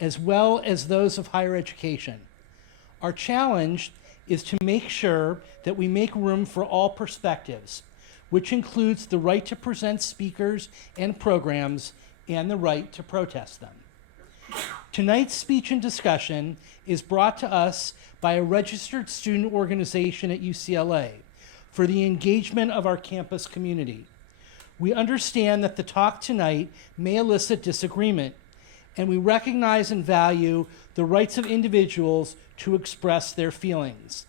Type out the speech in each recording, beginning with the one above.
as well as those of higher education. Our challenge is to make sure that we make room for all perspectives, which includes the right to present speakers and programs and the right to protest them. Tonight's speech and discussion is brought to us by a registered student organization at UCLA for the engagement of our campus community. We understand that the talk tonight may elicit disagreement, and we recognize and value the rights of individuals to express their feelings.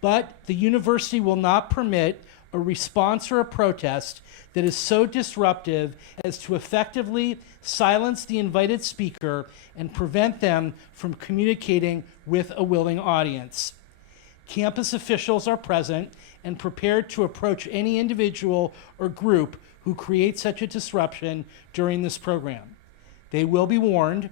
But the university will not permit a response or a protest that is so disruptive as to effectively silence the invited speaker and prevent them from communicating with a willing audience. Campus officials are present and prepared to approach any individual or group who create such a disruption during this program. They will be warned,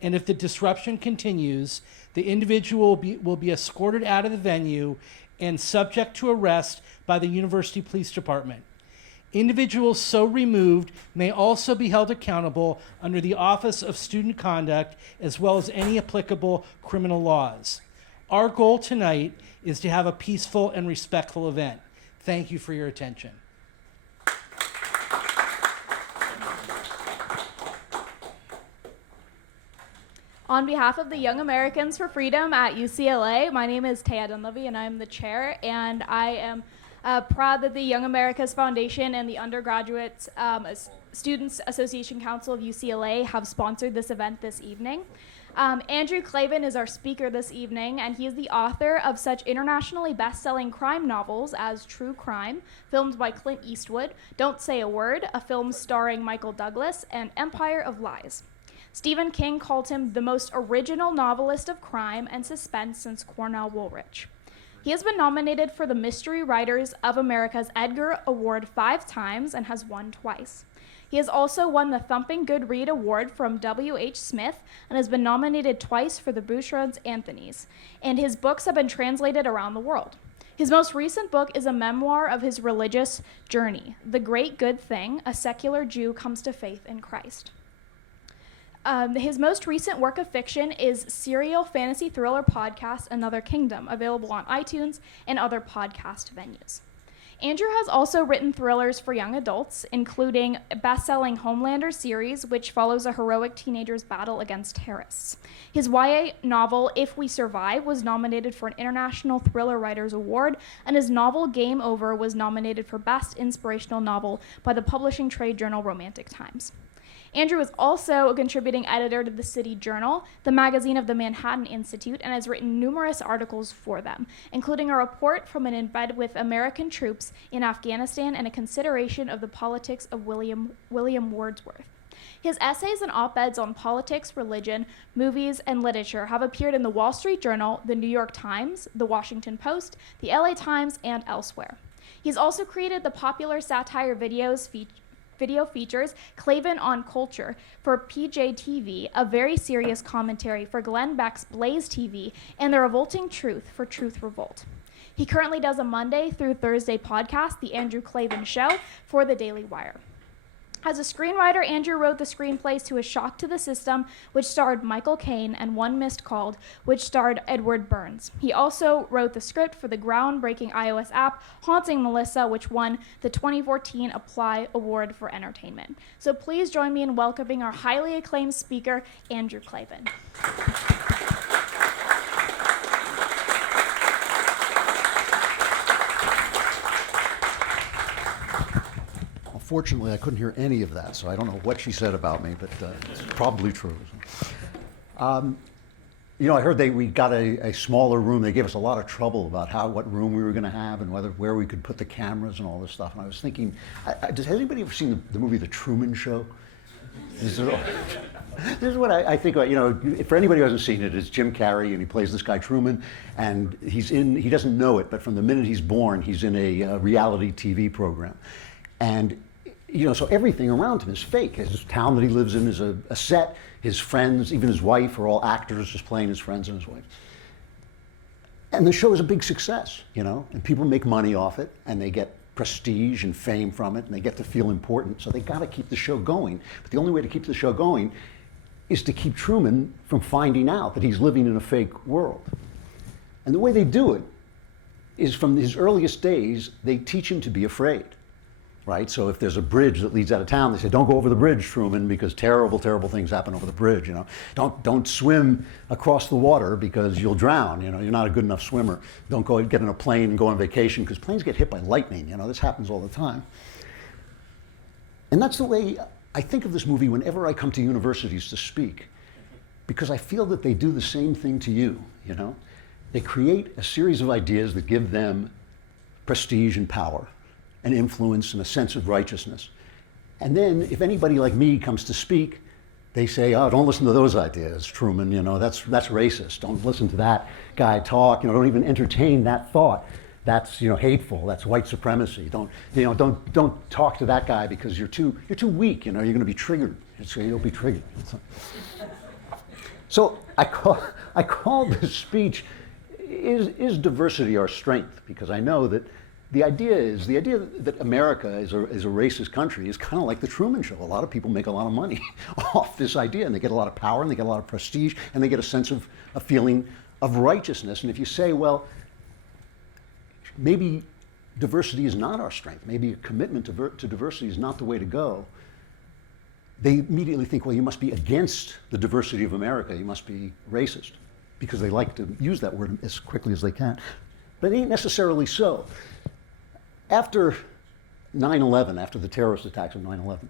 and if the disruption continues, the individual will be escorted out of the venue and subject to arrest by the University Police Department. Individuals so removed may also be held accountable under the Office of Student Conduct, as well as any applicable criminal laws. Our goal tonight is to have a peaceful and respectful event. Thank you for your attention. On behalf of the Young Americans for Freedom at UCLA, my name is Taya Dunleavy, and I'm the chair, and I am proud that the Young Americas Foundation and the Undergraduate Students Association Council of UCLA have sponsored this event this evening. Andrew Klavan is our speaker this evening, and he is the author of such internationally best-selling crime novels as True Crime, filmed by Clint Eastwood, Don't Say a Word, a film starring Michael Douglas, and Empire of Lies. Stephen King called him the most original novelist of crime and suspense since Cornell Woolrich. He has been nominated for the Mystery Writers of America's Edgar Award 5 times and has won twice. He has also won the Thumping Good Read Award from W.H. Smith and has been nominated twice for the Bouchard's Anthony's, and his books have been translated around the world. His most recent book is a memoir of his religious journey, The Great Good Thing, A Secular Jew Comes to Faith in Christ. His most recent work of fiction is serial fantasy thriller podcast Another Kingdom, available on iTunes and other podcast venues. Andrew has also written thrillers for young adults, including best-selling Homelander series, which follows a heroic teenager's battle against terrorists. His YA novel, If We Survive, was nominated for an International Thriller Writers Award, and his novel, Game Over, was nominated for Best Inspirational Novel by the publishing trade journal Romantic Times. Andrew is also a contributing editor to the City Journal, the magazine of the Manhattan Institute, and has written numerous articles for them, including a report from an embed with American troops in Afghanistan and a consideration of the politics of William Wordsworth. His essays and op-eds on politics, religion, movies, and literature have appeared in the Wall Street Journal, the New York Times, the Washington Post, the LA Times, and elsewhere. He's also created the popular satire video features Klavan on Culture for PJTV, a very serious commentary for Glenn Beck's Blaze TV, and The Revolting Truth for Truth Revolt. He currently does a Monday through Thursday podcast, The Andrew Klavan Show, for the Daily Wire. As a screenwriter, Andrew wrote the screenplays to A Shock to the System, which starred Michael Caine, and One Missed Called, which starred Edward Burns. He also wrote the script for the groundbreaking iOS app, Haunting Melissa, which won the 2014 Apply Award for Entertainment. So please join me in welcoming our highly acclaimed speaker, Andrew Klavan. Fortunately, I couldn't hear any of that, so I don't know what she said about me, but it's probably true. You know, I heard we got a smaller room. They gave us a lot of trouble about what room we were going to have and where we could put the cameras and all this stuff. And I was thinking, has anybody ever seen the movie The Truman Show? This is what I think about. You know, for anybody who hasn't seen it, it's Jim Carrey, and he plays this guy Truman, and he doesn't know it, but from the minute he's born, he's in a reality TV program. And you know, so everything around him is fake. His town that he lives in is a set. His friends, even his wife, are all actors just playing his friends and his wife. And the show is a big success, you know, and people make money off it, and they get prestige and fame from it, and they get to feel important. So they got to keep the show going. But the only way to keep the show going is to keep Truman from finding out that he's living in a fake world. And the way they do it is from his earliest days, they teach him to be afraid, right? So if there's a bridge that leads out of town, they say, don't go over the bridge, Truman, because terrible, terrible things happen over the bridge, you know. Don't swim across the water because you'll drown, you know, you're not a good enough swimmer. Don't go get in a plane and go on vacation because planes get hit by lightning, you know, this happens all the time. And that's the way I think of this movie whenever I come to universities to speak, because I feel that they do the same thing to you, you know. They create a series of ideas that give them prestige and power and influence and a sense of righteousness. And then if anybody like me comes to speak, they say, oh, don't listen to those ideas, Truman, you know, that's racist. Don't listen to that guy talk, you know, don't even entertain that thought. That's, you know, hateful, that's white supremacy. Don't talk to that guy because you're too weak, you know, you're gonna be triggered. You'll be triggered. So I call this speech, is diversity our strength? Because I know that the idea that America is a racist country is kind of like the Truman Show. A lot of people make a lot of money off this idea, and they get a lot of power, and they get a lot of prestige, and they get a sense of a feeling of righteousness. And if you say, well, maybe diversity is not our strength, maybe a commitment to diversity is not the way to go, they immediately think, well, you must be against the diversity of America, you must be racist, because they like to use that word as quickly as they can. But it ain't necessarily so. After 9/11, after the terrorist attacks of 9/11,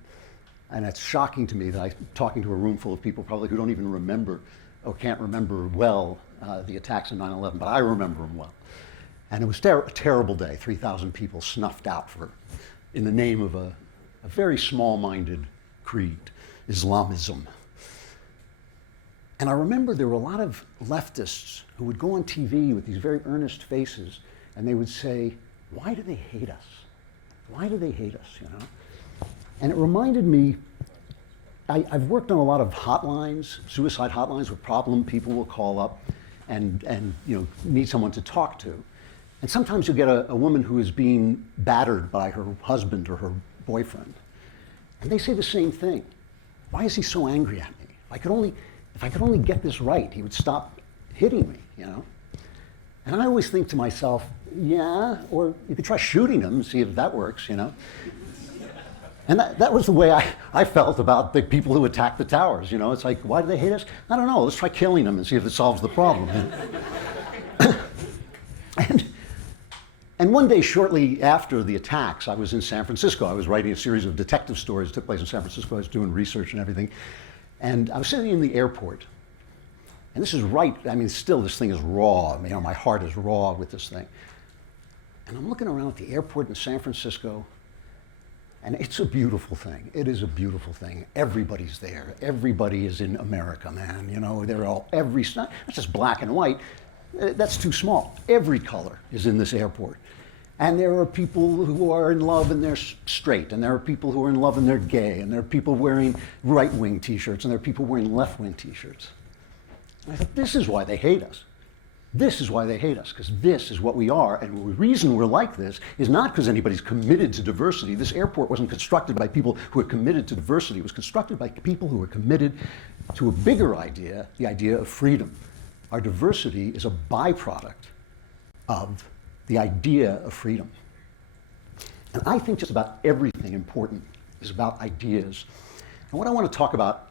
and it's shocking to me that I'm talking to a room full of people probably who don't even remember or can't remember well the attacks of 9/11, but I remember them well. And it was a terrible day, 3,000 people snuffed out in the name of a very small-minded creed, Islamism. And I remember there were a lot of leftists who would go on TV with these very earnest faces, and they would say, why do they hate us? Why do they hate us, you know? And it reminded me, I've worked on a lot of hotlines, suicide hotlines, where problem people will call up and you know, need someone to talk to. And sometimes you'll get a woman who is being battered by her husband or her boyfriend. And they say the same thing. Why is he so angry at me? If I could only get this right, he would stop hitting me, you know? And I always think to myself, yeah, or you could try shooting him and see if that works, you know? And that was the way I felt about the people who attacked the towers, you know? It's like, why do they hate us? I don't know, let's try killing them and see if it solves the problem. And one day shortly after the attacks, I was in San Francisco. I was writing a series of detective stories that took place in San Francisco. I was doing research and everything. And I was sitting in the airport. And this is right, I mean, still this thing is raw. You know, my heart is raw with this thing. And I'm looking around at the airport in San Francisco, and it's a beautiful thing. It is a beautiful thing. Everybody's there. Everybody is in America, man. You know, they're all, it's not just black and white. That's too small. Every color is in this airport. And there are people who are in love and they're straight, and there are people who are in love and they're gay, and there are people wearing right-wing t-shirts, and there are people wearing left-wing t-shirts. And I thought, this is why they hate us. This is why they hate us, because this is what we are, and the reason we're like this is not because anybody's committed to diversity. This airport wasn't constructed by people who are committed to diversity. It was constructed by people who are committed to a bigger idea, the idea of freedom. Our diversity is a byproduct of the idea of freedom. And I think just about everything important is about ideas. And what I want to talk about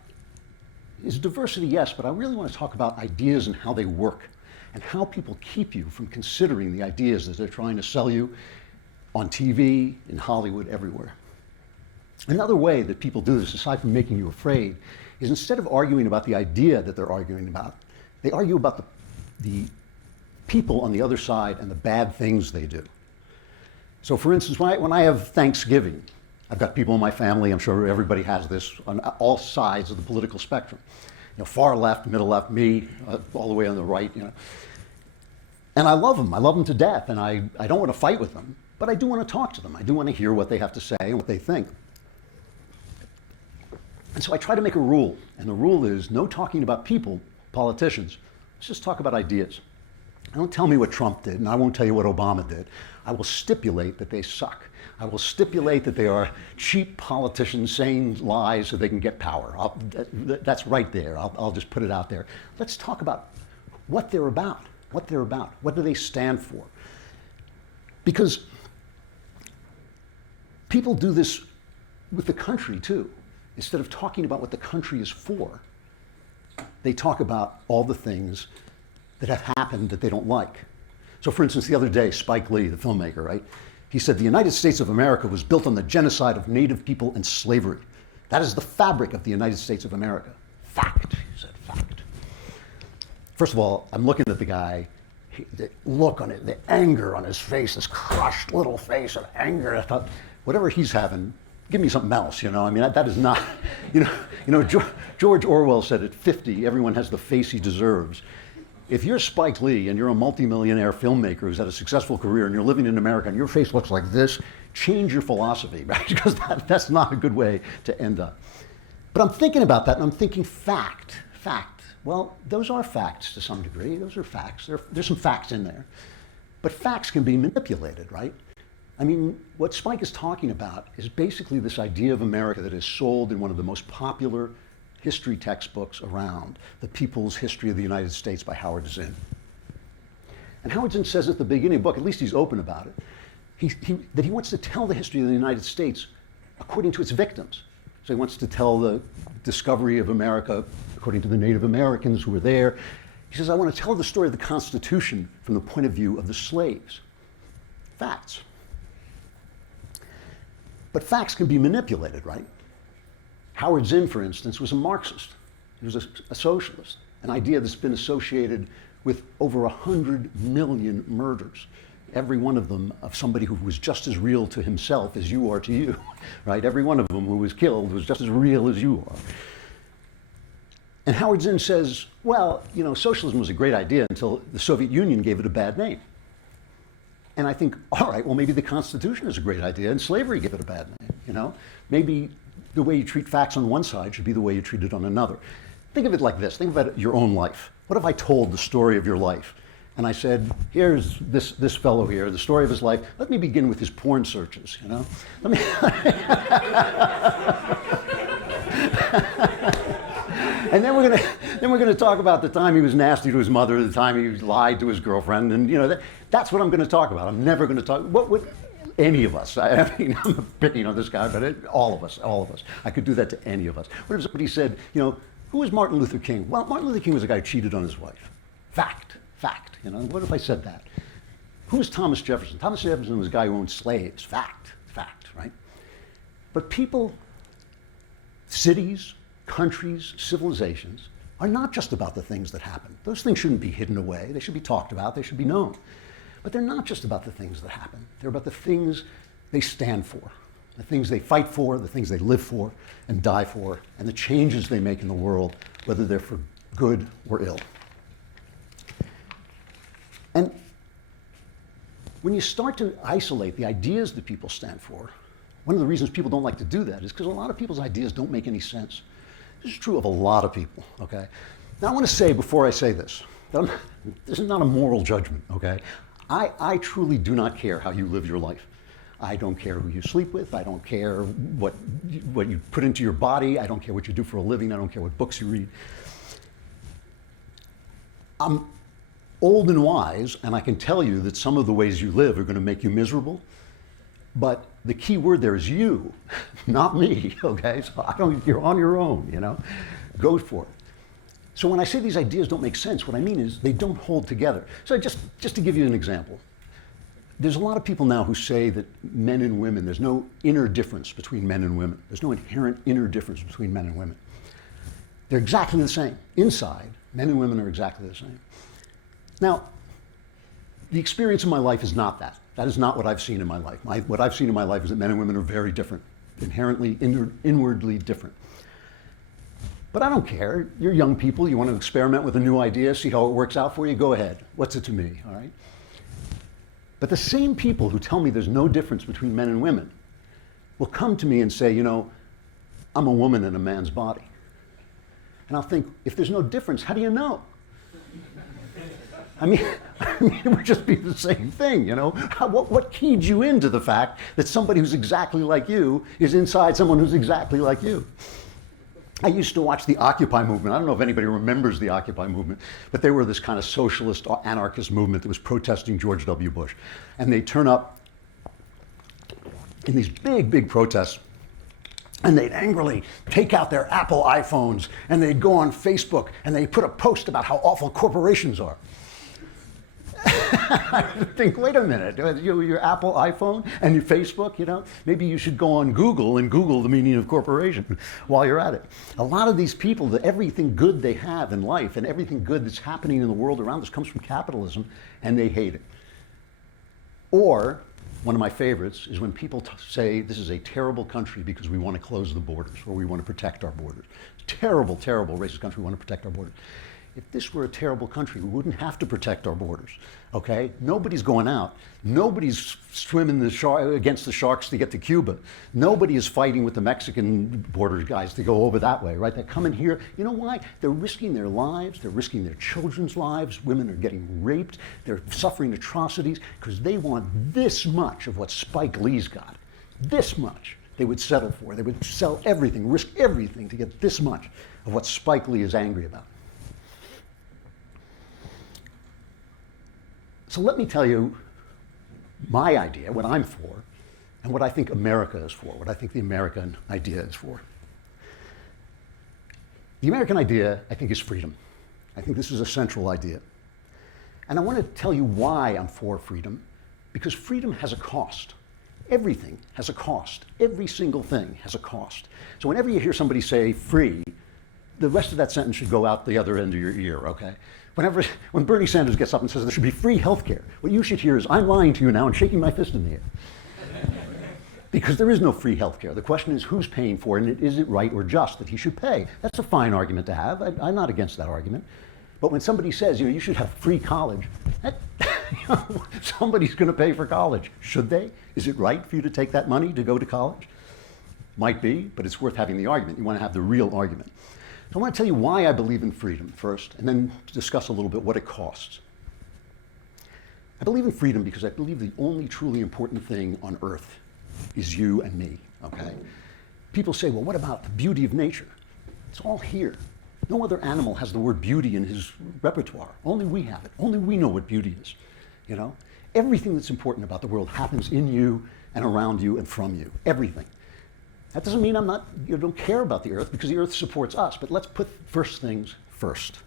is diversity, yes, but I really want to talk about ideas and how they work, and how people keep you from considering the ideas that they're trying to sell you on TV, in Hollywood, everywhere. Another way that people do this, aside from making you afraid, is instead of arguing about the idea that they're arguing about, they argue about the people on the other side and the bad things they do. So for instance, when I have Thanksgiving, I've got people in my family, I'm sure everybody has this, on all sides of the political spectrum. You know, far left, middle left, me, all the way on the right, you know. And I love them to death, and I don't want to fight with them, but I do want to talk to them. I do want to hear what they have to say and what they think. And so I try to make a rule, and the rule is no talking about people, politicians. Let's just talk about ideas. Don't tell me what Trump did, and I won't tell you what Obama did. I will stipulate that they suck. I will stipulate that they are cheap politicians saying lies so they can get power. That's right there. I'll just put it out there. Let's talk about what they're about. What they're about. What do they stand for? Because people do this with the country too. Instead of talking about what the country is for, they talk about all the things that have happened that they don't like. So for instance, the other day, Spike Lee, the filmmaker, right? He said, the United States of America was built on the genocide of native people and slavery. That is the fabric of the United States of America. Fact, he said, fact. First of all, I'm looking at the guy, the look on it, the anger on his face, this crushed little face of anger. I thought, whatever he's having, give me something else, you know? I mean, that is not, George Orwell said at 50, everyone has the face he deserves. If you're Spike Lee and you're a multimillionaire filmmaker who's had a successful career and you're living in America and your face looks like this, change your philosophy, right? Because that's not a good way to end up. But I'm thinking about that and I'm thinking fact. Well, those are facts to some degree. Those are facts. There's some facts in there. But facts can be manipulated, right? I mean, what Spike is talking about is basically this idea of America that is sold in one of the most popular history textbooks around, The People's History of the United States by Howard Zinn. And Howard Zinn says at the beginning of the book, at least he's open about it, that he wants to tell the history of the United States according to its victims. So he wants to tell the discovery of America according to the Native Americans who were there. He says, I want to tell the story of the Constitution from the point of view of the slaves. Facts. But facts can be manipulated, right? Howard Zinn, for instance, was a Marxist. He was a socialist, an idea that's been associated with over 100 million murders, every one of them of somebody who was just as real to himself as you are to you, right? Every one of them who was killed was just as real as you are. And Howard Zinn says, well, socialism was a great idea until the Soviet Union gave it a bad name. And I think, all right, well, maybe the Constitution is a great idea and slavery gave it a bad name, Maybe the way you treat facts on one side should be the way you treat it on another. Think of it like this. Think about your own life. What if I told the story of your life? And I said, here's this fellow here, the story of his life. Let me begin with his porn searches, Let me And then we're gonna talk about the time he was nasty to his mother, the time he lied to his girlfriend, and that's what I'm going to talk about. I'm never going to talk. What would any of us? I mean, I'm picking on this guy, but all of us. I could do that to any of us. What if somebody said, who was Martin Luther King? Well, Martin Luther King was a guy who cheated on his wife. Fact. What if I said that? Who was Thomas Jefferson? Thomas Jefferson was a guy who owned slaves. Fact, right? But people, cities, countries, civilizations are not just about the things that happen. Those things shouldn't be hidden away. They should be talked about. They should be known. But they're not just about the things that happen. They're about the things they stand for, the things they fight for, the things they live for and die for, and the changes they make in the world, whether they're for good or ill. And when you start to isolate the ideas that people stand for, one of the reasons people don't like to do that is because a lot of people's ideas don't make any sense. This is true of a lot of people, okay? Now I want to say before I say this, this is not a moral judgment, okay? I truly do not care how you live your life. I don't care who you sleep with. I don't care what you put into your body. I don't care what you do for a living. I don't care what books you read. I'm old and wise, and I can tell you that some of the ways you live are going to make you miserable. But the key word there is you, not me, okay? So you're on your own, Go for it. So when I say these ideas don't make sense, what I mean is they don't hold together. So just to give you an example, there's a lot of people now who say that men and women, there's no inner difference between men and women. There's no inherent inner difference between men and women. They're exactly the same. Inside, men and women are exactly the same. Now, the experience of my life is not that. That is not what I've seen in my life. What I've seen in my life is that men and women are very different, inherently, inwardly different. But I don't care. You're young people. You want to experiment with a new idea, see how it works out for you? Go ahead. What's it to me, all right? But the same people who tell me there's no difference between men and women will come to me and say, I'm a woman in a man's body. And I'll think, if there's no difference, how do you know? I mean, it would just be the same thing, you know? What keyed you into the fact that somebody who's exactly like you is inside someone who's exactly like you? I used to watch the Occupy movement. I don't know if anybody remembers the Occupy movement, but they were this kind of socialist anarchist movement that was protesting George W. Bush. And they turn up in these big, big protests, and they'd angrily take out their Apple iPhones, and they'd go on Facebook, and they'd put a post about how awful corporations are. I think, wait a minute, your Apple iPhone and your Facebook, you know, maybe you should go on Google and Google the meaning of corporation while you're at it. A lot of these people, everything good they have in life and everything good that's happening in the world around us comes from capitalism, and they hate it. Or, one of my favorites is when people say this is a terrible country because we want to close the borders or we want to protect our borders. Terrible, terrible racist country, we want to protect our borders. If this were a terrible country, we wouldn't have to protect our borders, okay? Nobody's going out. Nobody's swimming against the sharks to get to Cuba. Nobody is fighting with the Mexican border guys to go over that way, right? They're coming here. You know why? They're risking their lives. They're risking their children's lives. Women are getting raped. They're suffering atrocities because they want this much of what Spike Lee's got. This much they would settle for. They would sell everything, risk everything to get this much of what Spike Lee is angry about. So let me tell you my idea, what I'm for, and what I think America is for, what I think the American idea is for. The American idea, I think, is freedom. I think this is a central idea. And I want to tell you why I'm for freedom, because freedom has a cost. Everything has a cost. Every single thing has a cost. So whenever you hear somebody say free, the rest of that sentence should go out the other end of your ear, okay? When Bernie Sanders gets up and says there should be free health care, what you should hear is, I'm lying to you now and shaking my fist in the air. Because there is no free health care. The question is who's paying for it, and is it right or just that he should pay? That's a fine argument to have. I'm not against that argument. But when somebody says, you should have free college, somebody's going to pay for college. Should they? Is it right for you to take that money to go to college? Might be, but it's worth having the argument. You want to have the real argument. So I want to tell you why I believe in freedom first, and then discuss a little bit what it costs. I believe in freedom because I believe the only truly important thing on earth is you and me, okay? People say, well, what about the beauty of nature? It's all here. No other animal has the word beauty in his repertoire. Only we have it. Only we know what beauty is, you know? Everything that's important about the world happens in you and around you and from you, everything. That doesn't mean don't care about the earth, because the earth supports us, but let's put first things first.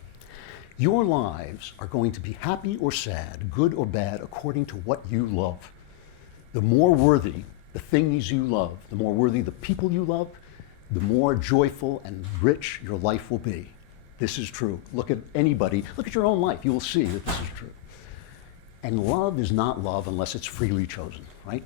Your lives are going to be happy or sad, good or bad, according to what you love. The more worthy the things you love, the more worthy the people you love, the more joyful and rich your life will be. This is true. Look at anybody, look at your own life, you will see that this is true. And love is not love unless it's freely chosen, right?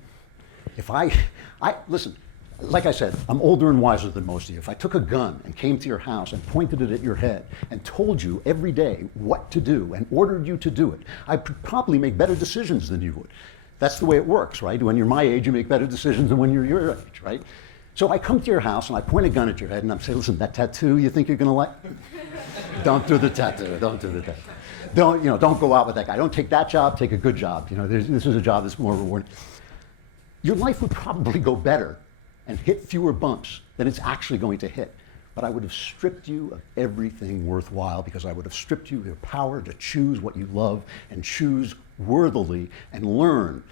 Listen, like I said, I'm older and wiser than most of you. If I took a gun and came to your house and pointed it at your head and told you every day what to do and ordered you to do it, I'd probably make better decisions than you would. That's the way it works, right? When you're my age, you make better decisions than when you're your age, right? So I come to your house and I point a gun at your head and I say, listen, that tattoo you think you're going to like? Don't do the tattoo. Don't do the tattoo. Don't go out with that guy. Don't take that job. Take a good job. This is a job that's more rewarding. Your life would probably go better and hit fewer bumps than it's actually going to hit. But I would have stripped you of everything worthwhile, because I would have stripped you of your power to choose what you love and choose worthily and learn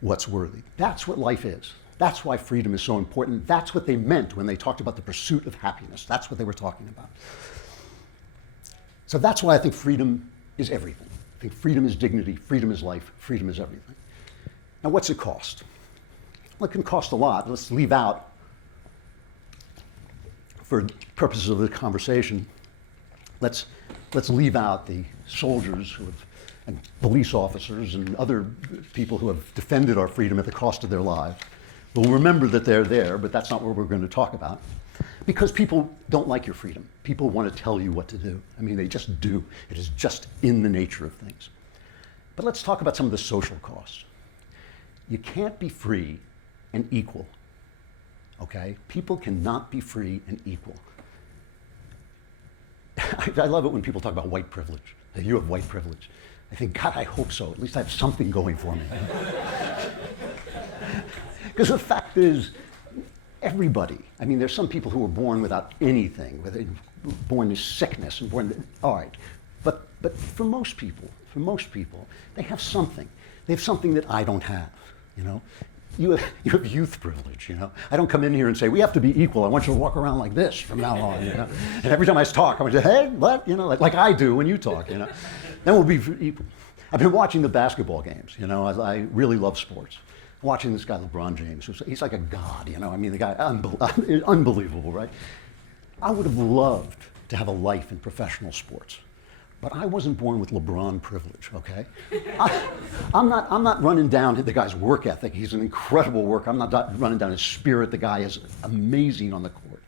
what's worthy. That's what life is. That's why freedom is so important. That's what they meant when they talked about the pursuit of happiness. That's what they were talking about. So that's why I think freedom is everything. I think freedom is dignity, freedom is life, freedom is everything. Now, what's it cost? Well, it can cost a lot. Let's leave out, for purposes of the conversation, let's leave out the soldiers and police officers and other people who have defended our freedom at the cost of their lives. We'll remember that they're there, but that's not what we're going to talk about. Because people don't like your freedom. People want to tell you what to do. I mean, they just do. It is just in the nature of things. But let's talk about some of the social costs. You can't be free and equal, okay? People cannot be free and equal. I love it when people talk about white privilege. You have white privilege. I think, God, I hope so. At least I have something going for me. Because the fact is, everybody, I mean, there's some people who were born without anything, born to sickness and born to, all right. But for most people, they have something. They have something that I don't have, you know? You have youth privilege, you know? I don't come in here and say, we have to be equal. I want you to walk around like this from now on, you know? And every time I talk, I'm going to say, hey, what? You know, like I do when you talk, you know? Then we'll be equal. I've been watching the basketball games, you know? I really love sports. Watching this guy, LeBron James, he's like a god, you know? I mean, the guy, unbelievable, right? I would have loved to have a life in professional sports. But I wasn't born with LeBron privilege, okay? I'm not running down the guy's work ethic. He's an incredible worker. I'm not running down his spirit. The guy is amazing on the court.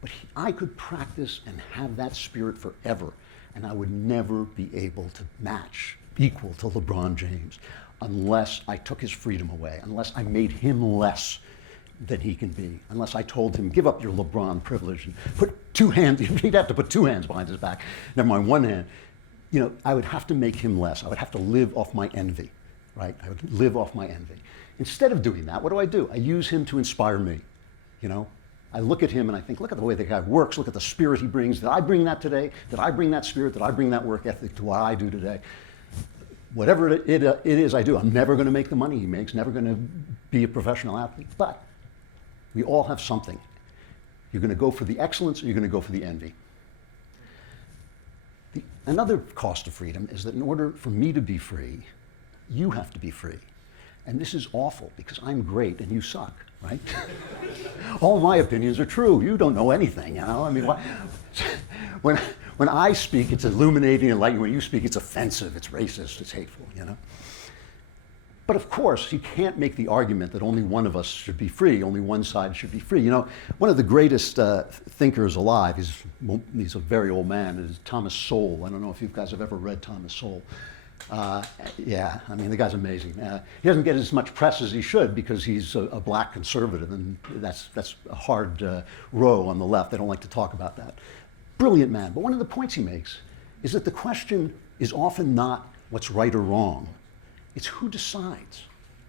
But I could practice and have that spirit forever, and I would never be able to equal to LeBron James, unless I took his freedom away, unless I made him less than he can be, unless I told him, give up your LeBron privilege and put two hands, he'd have to put two hands behind his back, never mind one hand. You know, I would have to make him less. I would have to live off my envy, right? I would live off my envy. Instead of doing that, what do? I use him to inspire me, you know? I look at him and I think, look at the way the guy works, look at the spirit he brings. Did I bring that today? Did I bring that spirit? Did I bring that work ethic to what I do today? Whatever it is I do, I'm never going to make the money he makes, never going to be a professional athlete, but we all have something. You're going to go for the excellence or you're going to go for the envy. Another cost of freedom is that in order for me to be free, you have to be free. And this is awful because I'm great and you suck, right? All my opinions are true. You don't know anything, you know? I mean, when I speak, it's illuminating and enlightening. When you speak, it's offensive, it's racist, it's hateful, you know? But of course, you can't make the argument that only one of us should be free, only one side should be free. You know, one of the greatest thinkers alive, he's a very old man, is Thomas Sowell. I don't know if you guys have ever read Thomas Sowell. Yeah, I mean, the guy's amazing. He doesn't get as much press as he should because he's a black conservative, and that's a hard row on the left. They don't like to talk about that. Brilliant man, but one of the points he makes is that the question is often not what's right or wrong. It's who decides.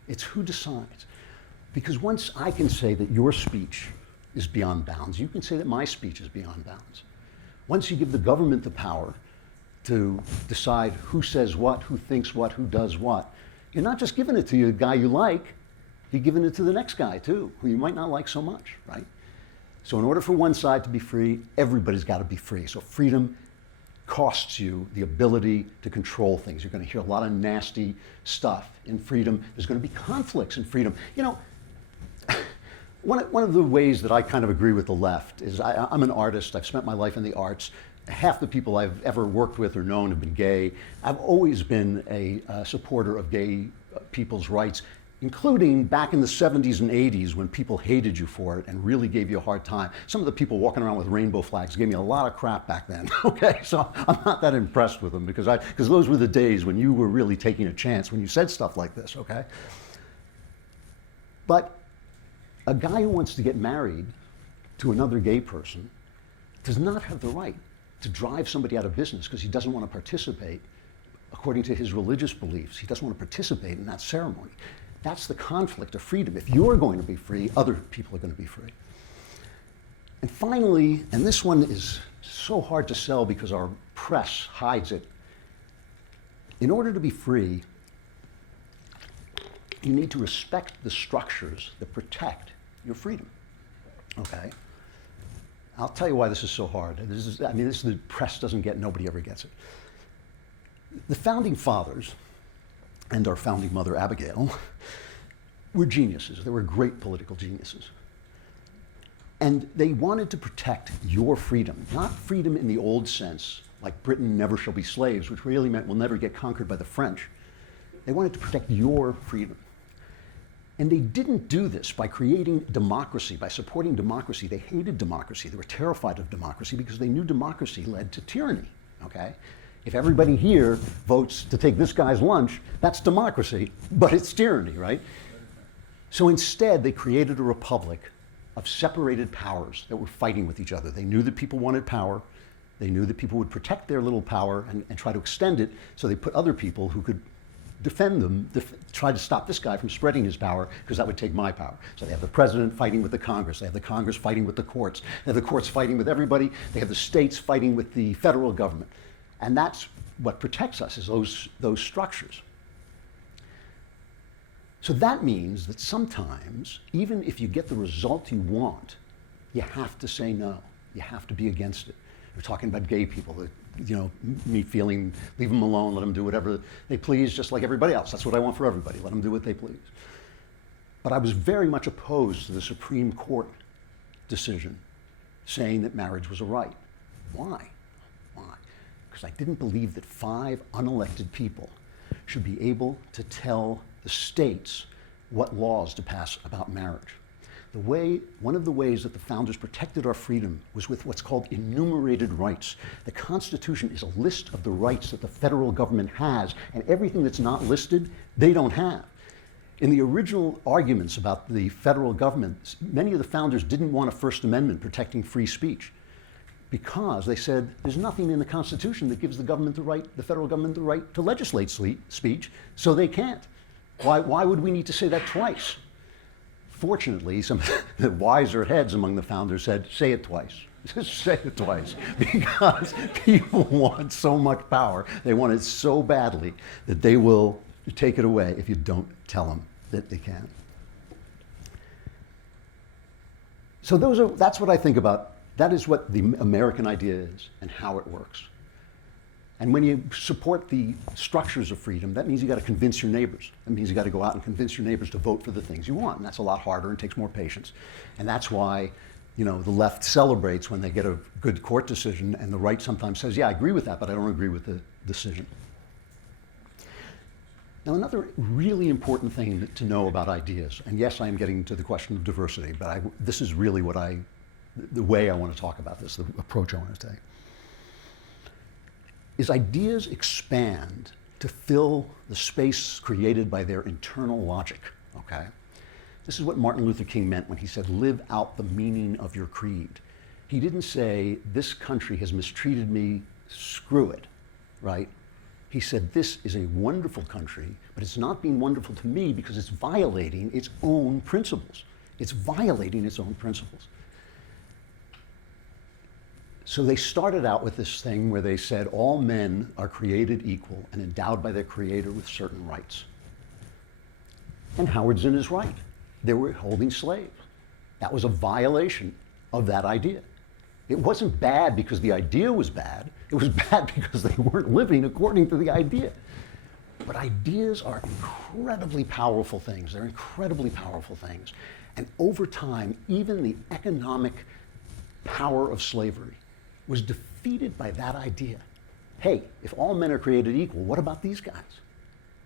It's who decides. Because once I can say that your speech is beyond bounds, you can say that my speech is beyond bounds. Once you give the government the power to decide who says what, who thinks what, who does what, you're not just giving it to the guy you like, you're giving it to the next guy too, who you might not like so much, right? So in order for one side to be free, everybody's got to be free. So freedom costs you the ability to control things. You're going to hear a lot of nasty stuff in freedom. There's going to be conflicts in freedom. You know, one of the ways that I kind of agree with the left is I'm an artist. I've spent my life in the arts. Half the people I've ever worked with or known have been gay. I've always been a supporter of gay people's rights, including back in the 70s and 80s when people hated you for it and really gave you a hard time. Some of the people walking around with rainbow flags gave me a lot of crap back then, okay? So I'm not that impressed with them because those were the days when you were really taking a chance when you said stuff like this, okay? But a guy who wants to get married to another gay person does not have the right to drive somebody out of business because he doesn't want to participate according to his religious beliefs. He doesn't want to participate in that ceremony. That's the conflict of freedom. If you're going to be free, other people are going to be free. And finally, and this one is so hard to sell because our press hides it, in order to be free, you need to respect the structures that protect your freedom, okay? I'll tell you why this is so hard. This is the press doesn't get, nobody ever gets it. The founding fathers and our founding mother, Abigail, were geniuses. They were great political geniuses. And they wanted to protect your freedom, not freedom in the old sense, like Britain never shall be slaves, which really meant we'll never get conquered by the French. They wanted to protect your freedom. And they didn't do this by creating democracy, by supporting democracy. They hated democracy. They were terrified of democracy because they knew democracy led to tyranny, okay? If everybody here votes to take this guy's lunch, that's democracy, but it's tyranny, right? So instead, they created a republic of separated powers that were fighting with each other. They knew that people wanted power. They knew that people would protect their little power and try to extend it, so they put other people who could defend them, try to stop this guy from spreading his power, because that would take my power. So they have the president fighting with the Congress, they have the Congress fighting with the courts, they have the courts fighting with everybody, they have the states fighting with the federal government. And that's what protects us, is those structures. So that means that sometimes, even if you get the result you want, you have to say no. You have to be against it. We're talking about gay people, me feeling, leave them alone, let them do whatever they please, just like everybody else. That's what I want for everybody. Let them do what they please. But I was very much opposed to the Supreme Court decision saying that marriage was a right. Why? Why? Because I didn't believe that 5 unelected people should be able to tell the states what laws to pass about marriage. One of the ways that the founders protected our freedom was with what's called enumerated rights. The Constitution is a list of the rights that the federal government has, and everything that's not listed, they don't have. In the original arguments about the federal government, many of the founders didn't want a First Amendment protecting free speech, because they said there's nothing in the Constitution that gives the federal government the right to legislate speech, so they can't. Why would we need to say that twice? Fortunately, some of the wiser heads among the founders said, say it twice. Just say it twice. Because people want so much power, they want it so badly, that they will take it away if you don't tell them that they can. So that's what I think about. That is what the American idea is and how it works. And when you support the structures of freedom, that means you got to convince your neighbors. That means you got to go out and convince your neighbors to vote for the things you want. And that's a lot harder and takes more patience. And that's why, the left celebrates when they get a good court decision, and the right sometimes says, yeah, I agree with that, but I don't agree with the decision. Now, another really important thing to know about ideas, and yes, I am getting to the question of diversity, but this is really the way I want to talk about this, the approach I want to take, is ideas expand to fill the space created by their internal logic, okay? This is what Martin Luther King meant when he said, live out the meaning of your creed. He didn't say, this country has mistreated me, screw it, right? He said, this is a wonderful country, but it's not being wonderful to me because it's violating its own principles. It's violating its own principles. So they started out with this thing where they said all men are created equal and endowed by their creator with certain rights. And Howard Zinn is right. They were holding slaves. That was a violation of that idea. It wasn't bad because the idea was bad. It was bad because they weren't living according to the idea. But ideas are incredibly powerful things. They're incredibly powerful things. And over time, even the economic power of slavery was defeated by that idea. Hey, if all men are created equal, what about these guys?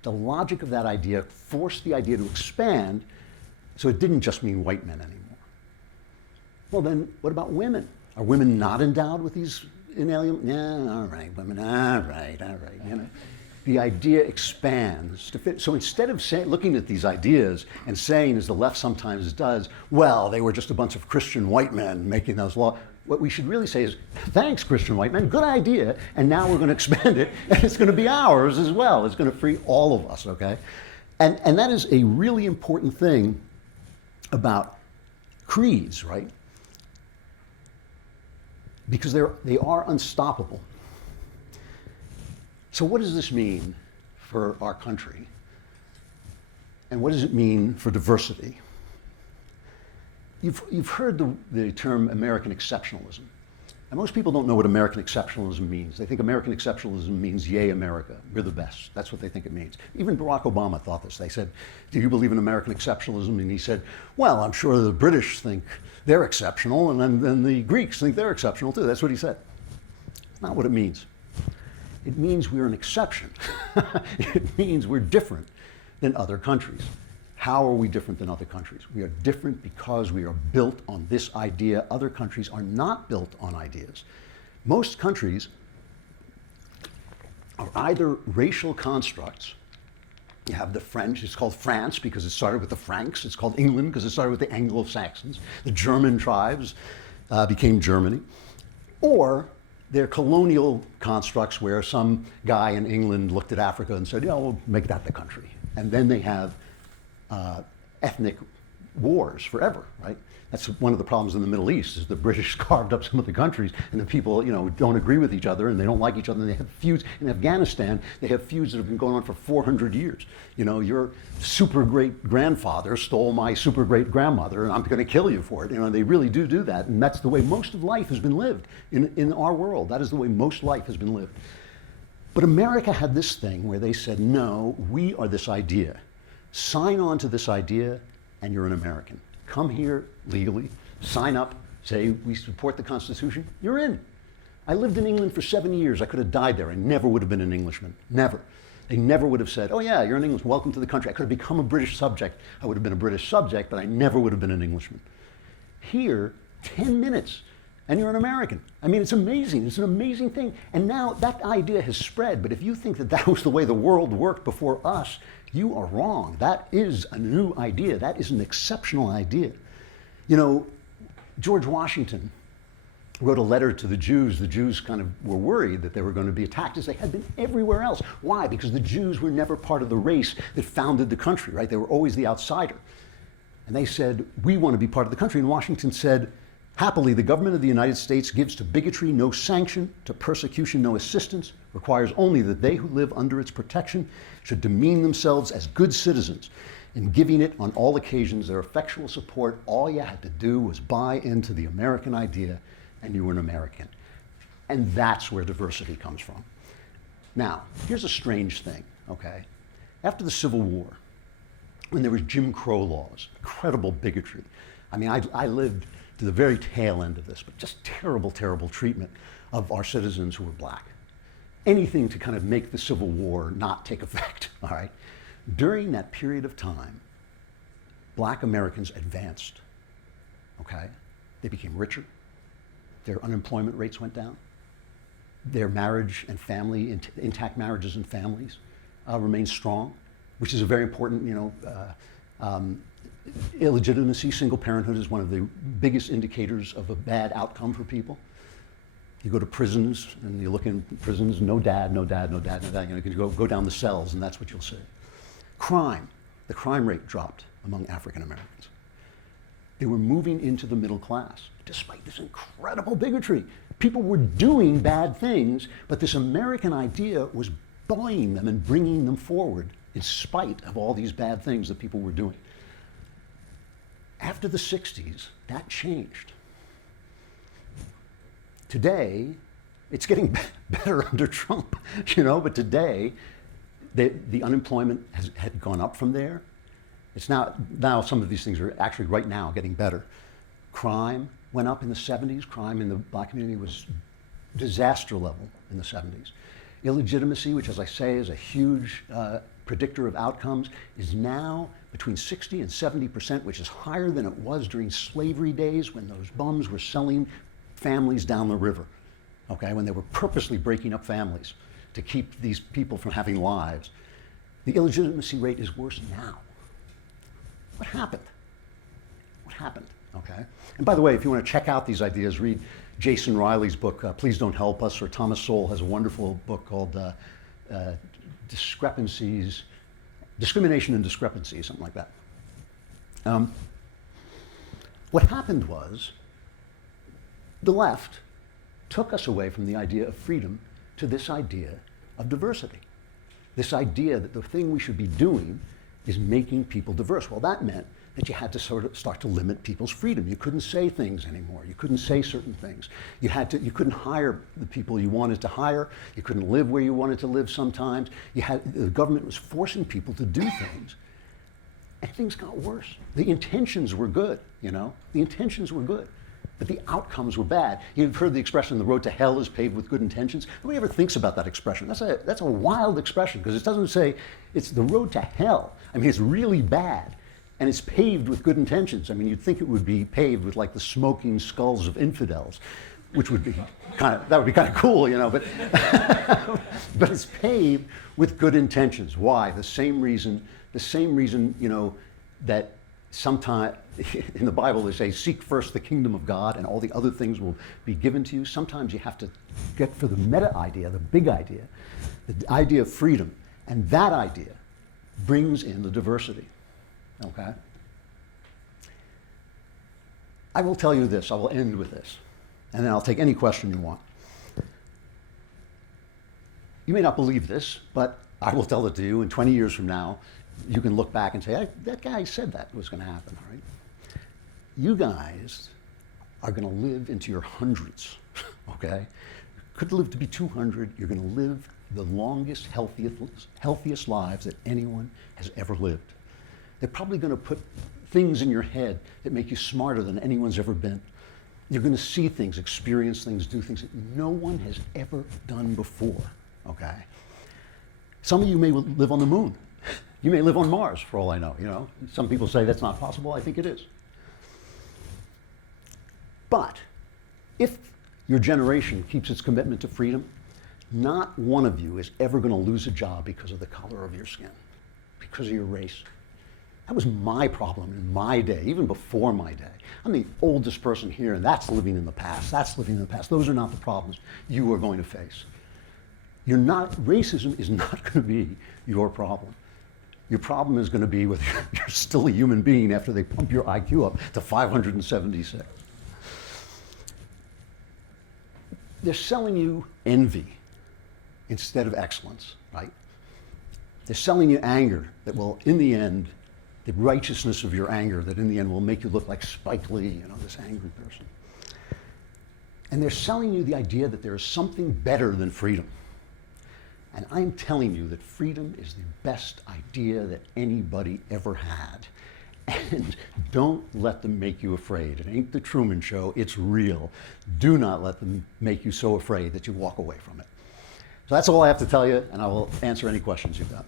The logic of that idea forced the idea to expand, so it didn't just mean white men anymore. Well then, what about women? Are women not endowed with these inalienable? Yeah, all right, women, all right. The idea expands to fit. So instead of looking at these ideas and saying, as the left sometimes does, well, they were just a bunch of Christian white men making those laws, what we should really say is, thanks, Christian white men, good idea, and now we're going to expand it, and it's going to be ours as well. It's going to free all of us, okay? And that is a really important thing about creeds, right? Because they are unstoppable. So what does this mean for our country? And what does it mean for diversity? You've heard the term American exceptionalism. And most people don't know what American exceptionalism means. They think American exceptionalism means, yay, America, we're the best. That's what they think it means. Even Barack Obama thought this. They said, do you believe in American exceptionalism? And he said, well, I'm sure the British think they're exceptional, and then the Greeks think they're exceptional too. That's what he said. Not what it means. It means we're an exception. It means we're different than other countries. How are we different than other countries? We are different because we are built on this idea. Other countries are not built on ideas. Most countries are either racial constructs. You have the French, it's called France because it started with the Franks. It's called England because it started with the Anglo-Saxons. The German tribes became Germany. Or they're colonial constructs where some guy in England looked at Africa and said, yeah, we'll make that the country. And then they have ethnic wars forever, right? That's one of the problems in the Middle East, is the British carved up some of the countries, and the people, don't agree with each other, and they don't like each other, and they have feuds. In Afghanistan, they have feuds that have been going on for 400 years. Your super great grandfather stole my super great grandmother, and I'm going to kill you for it. They really do that, and that's the way most of life has been lived in our world. That is the way most life has been lived. But America had this thing where they said, no, we are this idea. Sign on to this idea, and you're an American. Come here legally, sign up, say we support the Constitution, you're in. I lived in England for 7 years. I could have died there. I never would have been an Englishman. Never. They never would have said, oh yeah, you're an Englishman, welcome to the country. I could have become a British subject. I would have been a British subject, but I never would have been an Englishman. Here, 10 minutes, and you're an American. I mean, it's amazing. It's an amazing thing. And now that idea has spread, but if you think that that was the way the world worked before us, you are wrong. That is a new idea. That is an exceptional idea. George Washington wrote a letter to the Jews. The Jews kind of were worried that they were going to be attacked as they had been everywhere else. Why? Because the Jews were never part of the race that founded the country, right? They were always the outsider. And they said, we want to be part of the country. And Washington said, happily, the government of the United States gives to bigotry no sanction, to persecution no assistance, requires only that they who live under its protection should demean themselves as good citizens. In giving it on all occasions their effectual support, all you had to do was buy into the American idea, and you were an American. And that's where diversity comes from. Now, here's a strange thing, okay? After the Civil War, when there was Jim Crow laws, incredible bigotry. I mean, I lived to the very tail end of this, but just terrible, terrible treatment of our citizens who were black. Anything to kind of make the Civil War not take effect, all right? During that period of time, black Americans advanced, okay? They became richer. Their unemployment rates went down. Their marriage and family, intact marriages and families remained strong, which is a very important, illegitimacy, single parenthood is one of the biggest indicators of a bad outcome for people. You go to prisons and you look in prisons, no dad, no dad, no dad, no dad. You can go down the cells and that's what you'll see. Crime, the crime rate dropped among African Americans. They were moving into the middle class, despite this incredible bigotry. People were doing bad things, but this American idea was buying them and bringing them forward in spite of all these bad things that people were doing. After the 60s, that changed. Today, it's getting better under Trump, but today, the unemployment had gone up from there. It's now some of these things are actually right now getting better. Crime went up in the 70s. Crime in the black community was disaster level in the 70s. Illegitimacy, which as I say is a huge predictor of outcomes, is now between 60 and 70%, which is higher than it was during slavery days when those bums were selling families down the river, okay, when they were purposely breaking up families to keep these people from having lives. The illegitimacy rate is worse now. What happened? What happened, okay? And by the way, if you want to check out these ideas, read Jason Riley's book, Please Don't Help Us, or Thomas Sowell has a wonderful book called Discrimination and Discrepancy, something like that. What happened was the left took us away from the idea of freedom to this idea of diversity. This idea that the thing we should be doing is making people diverse. Well, that meant that you had to sort of start to limit people's freedom. You couldn't say things anymore. You couldn't say certain things. You couldn't hire the people you wanted to hire. You couldn't live where you wanted to live sometimes. The government was forcing people to do things. And things got worse. The intentions were good, The intentions were good. But the outcomes were bad. You've heard the expression, the road to hell is paved with good intentions. Nobody ever thinks about that expression. That's a wild expression, because it doesn't say it's the road to hell. I mean, it's really bad, and it's paved with good intentions. I mean, you'd think it would be paved with like the smoking skulls of infidels, which would be kind of cool, but but it's paved with good intentions. Why? The same reason, that in the Bible they say, seek first the kingdom of God and all the other things will be given to you. Sometimes you have to get for the meta idea, the big idea, the idea of freedom. And that idea brings in the diversity, okay? I will tell you this, I will end with this, and then I'll take any question you want. You may not believe this, but I will tell it to you, and 20 years from now, you can look back and say, that guy said that was going to happen, all right? You guys are going to live into your hundreds, okay? Could live to be 200. You're going to live the longest, healthiest lives that anyone has ever lived. They're probably going to put things in your head that make you smarter than anyone's ever been. You're going to see things, experience things, do things that no one has ever done before, okay? Some of you may live on the moon. You may live on Mars, for all I know, you know? Some people say that's not possible. I think it is. But if your generation keeps its commitment to freedom, not one of you is ever going to lose a job because of the color of your skin, because of your race. That was my problem in my day, even before my day. I'm the oldest person here, and that's living in the past. That's living in the past. Those are not the problems you are going to face. Racism is not going to be your problem. Your problem is going to be whether you're still a human being after they pump your IQ up to 576. They're selling you envy instead of excellence, right? They're selling you anger that will, in the end, the righteousness of your anger that in the end will make you look like Spike Lee, you know, this angry person. And they're selling you the idea that there is something better than freedom. And I'm telling you that freedom is the best idea that anybody ever had. And don't let them make you afraid. It ain't the Truman Show, it's real. Do not let them make you so afraid that you walk away from it. So that's all I have to tell you, and I will answer any questions you've got.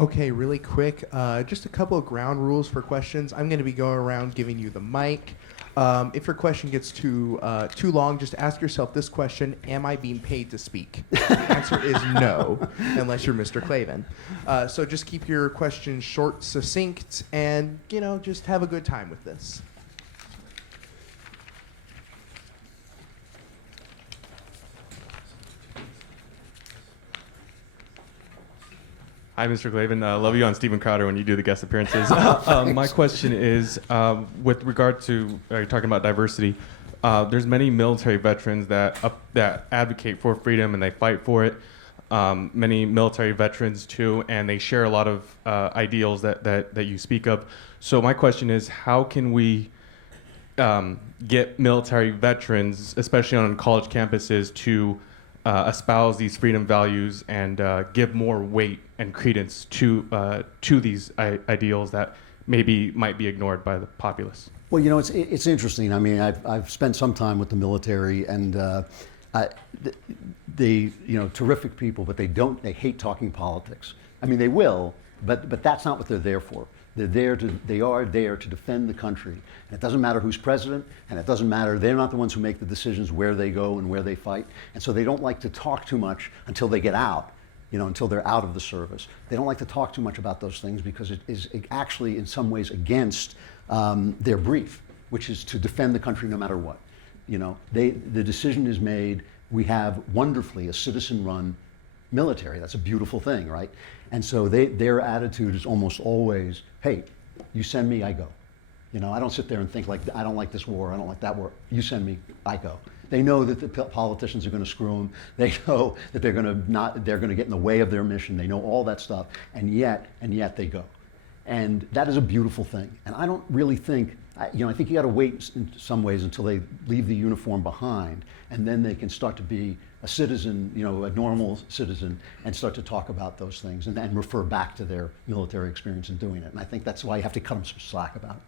Okay, really quick, just a couple of ground rules for questions. I'm going to be going around giving you the mic. If your question gets too long, just ask yourself this question: am I being paid to speak? The answer is no, unless you're Mr. Klavan. So just keep your questions short, succinct, and just have a good time with this. Hi, Mr. Klavan. Love you on Steven Crowder when you do the guest appearances. My question is, with regard to you're talking about diversity, there's many military veterans that advocate for freedom and they fight for it. Many military veterans too, and they share a lot of ideals that you speak of. So my question is, how can we get military veterans, especially on college campuses, to espouse these freedom values and give more weight and credence to these ideals that maybe might be ignored by the populace? Well, it's interesting. I mean, I've spent some time with the military, and they terrific people, but they hate talking politics. I mean, they will, but that's not what they're there for. They are there to defend the country. And it doesn't matter who's president, and it doesn't matter, they're not the ones who make the decisions where they go and where they fight. And so they don't like to talk too much until they get out, until they're out of the service. They don't like to talk too much about those things because it is actually in some ways against their brief, which is to defend the country no matter what. The decision is made. We have wonderfully a citizen-run military. That's a beautiful thing, right? And so their attitude is almost always, hey, you send me, I go. I don't sit there and think like, I don't like this war, I don't like that war. You send me, I go. They know that the politicians are going to screw them. They know that they're going to get in the way of their mission. They know all that stuff, and yet they go. And that is a beautiful thing. And I don't really think, I think you got to wait in some ways until they leave the uniform behind, and then they can start to be a citizen, a normal citizen, and start to talk about those things and refer back to their military experience in doing it. And I think that's why you have to cut them some slack about it.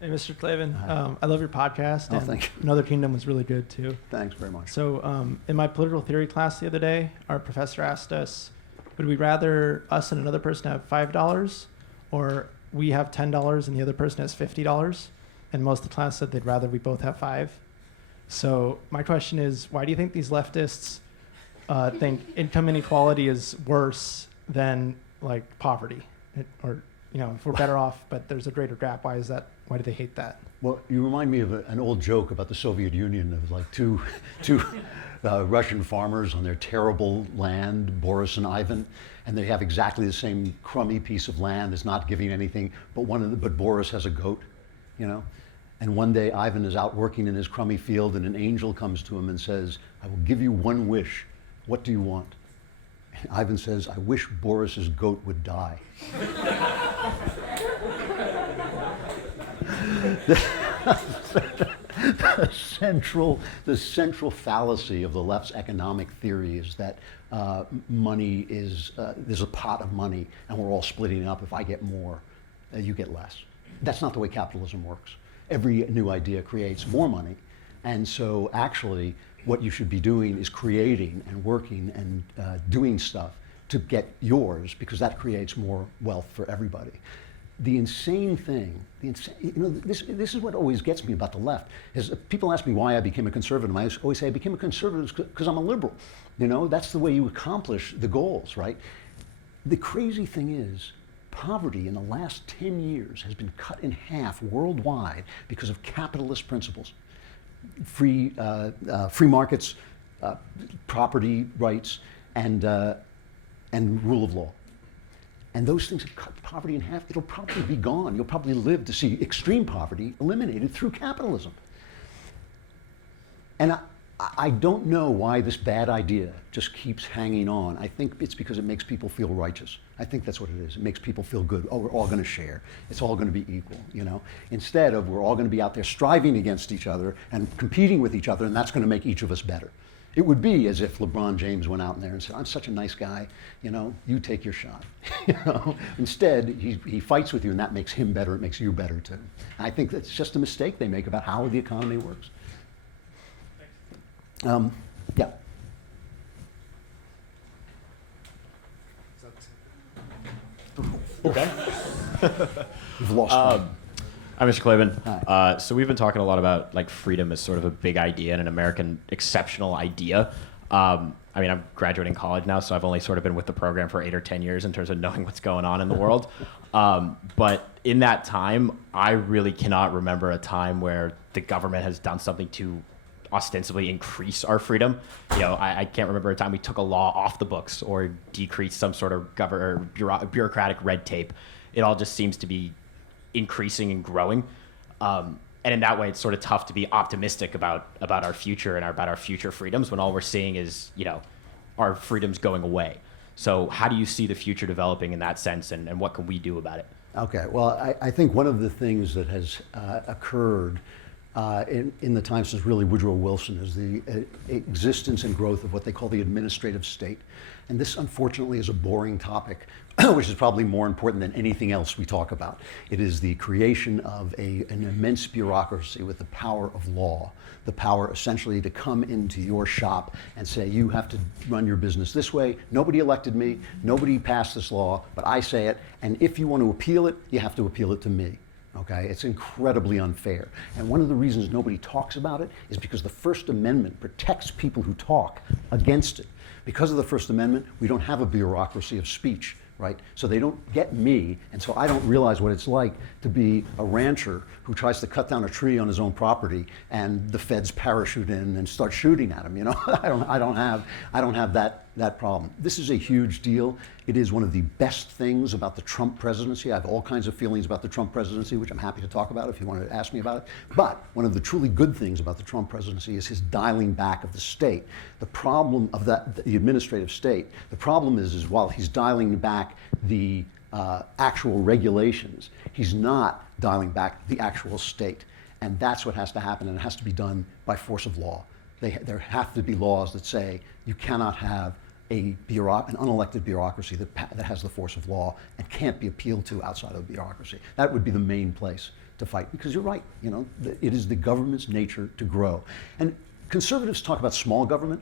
Hey, Mr. Klavan. I love your podcast. Oh, and thank you. Another Kingdom was really good, too. Thanks very much. So in my political theory class the other day, our professor asked us, would we rather us and another person have $5 or we have $10 and the other person has $50? and most of the class said they'd rather we both have 5. So my question is, why do you think these leftists think income inequality is worse than like poverty? Or, if we're better off, but there's a greater gap, why is that? Why do they hate that? Well, you remind me of an old joke about the Soviet Union of like two Russian farmers on their terrible land, Boris and Ivan, and they have exactly the same crummy piece of land that's not giving anything, but Boris has a goat, And one day Ivan is out working in his crummy field, and an angel comes to him and says, "I will give you one wish. What do you want?" And Ivan says, "I wish Boris's goat would die." The central fallacy of the left's economic theory is that money is, there's a pot of money and we're all splitting it up. If I get more, you get less. That's not the way capitalism works. Every new idea creates more money. And so actually what you should be doing is creating and working and doing stuff to get yours, because that creates more wealth for everybody. The insane thing, this is what always gets me about the left, is people ask me why I became a conservative. I always say I became a conservative because I'm a liberal. That's the way you accomplish the goals, right? The crazy thing is, poverty in the last 10 years has been cut in half worldwide because of capitalist principles. Free markets, property rights, and rule of law. And those things have cut poverty in half. It'll probably be gone. You'll probably live to see extreme poverty eliminated through capitalism. And I don't know why this bad idea just keeps hanging on. I think it's because it makes people feel righteous. I think that's what it is. It makes people feel good. Oh, we're all going to share. It's all going to be equal, Instead of we're all going to be out there striving against each other and competing with each other, and that's going to make each of us better. It would be as if LeBron James went out in there and said, "I'm such a nice guy, you take your shot." Instead, he fights with you, and that makes him better. It makes you better too. And I think that's just a mistake they make about how the economy works. Yeah. Okay. We've lost. I'm Mr. Klavan. Hi. So we've been talking a lot about like freedom as sort of a big idea and an American exceptional idea. I'm graduating college now, so I've only sort of been with the program for 8 or 10 years in terms of knowing what's going on in the world. But in that time, I really cannot remember a time where the government has done something to ostensibly increase our freedom. I can't remember a time we took a law off the books or decreased some sort of bureaucratic red tape. It all just seems to be increasing and growing. And in that way, it's sort of tough to be optimistic about our future and about our future freedoms when all we're seeing is, our freedoms going away. So how do you see the future developing in that sense, and what can we do about it? Okay, well, I think one of the things that has occurred in the time since really Woodrow Wilson is the existence and growth of what they call the administrative state. And this, unfortunately, is a boring topic, which is probably more important than anything else we talk about. It is the creation of an immense bureaucracy with the power of law, the power essentially to come into your shop and say, you have to run your business this way. Nobody elected me, nobody passed this law, but I say it, and if you want to appeal it, you have to appeal it to me. Okay, it's incredibly unfair. And one of the reasons nobody talks about it is because the First Amendment protects people who talk against it. Because of the First Amendment, we don't have a bureaucracy of speech, right? So they don't get me, and so I don't realize what it's like to be a rancher who tries to cut down a tree on his own property and the feds parachute in and start shooting at him, I don't have that problem. This is a huge deal. It is one of the best things about the Trump presidency. I have all kinds of feelings about the Trump presidency, which I'm happy to talk about if you want to ask me about it. But one of the truly good things about the Trump presidency is his dialing back of the state. The problem of the administrative state, the problem is while he's dialing back the actual regulations, he's not dialing back the actual state. And that's what has to happen, and it has to be done by force of law. There have to be laws that say you cannot have an unelected bureaucracy that has the force of law and can't be appealed to outside of the bureaucracy. That would be the main place to fight, because you're right, it is the government's nature to grow. And conservatives talk about small government.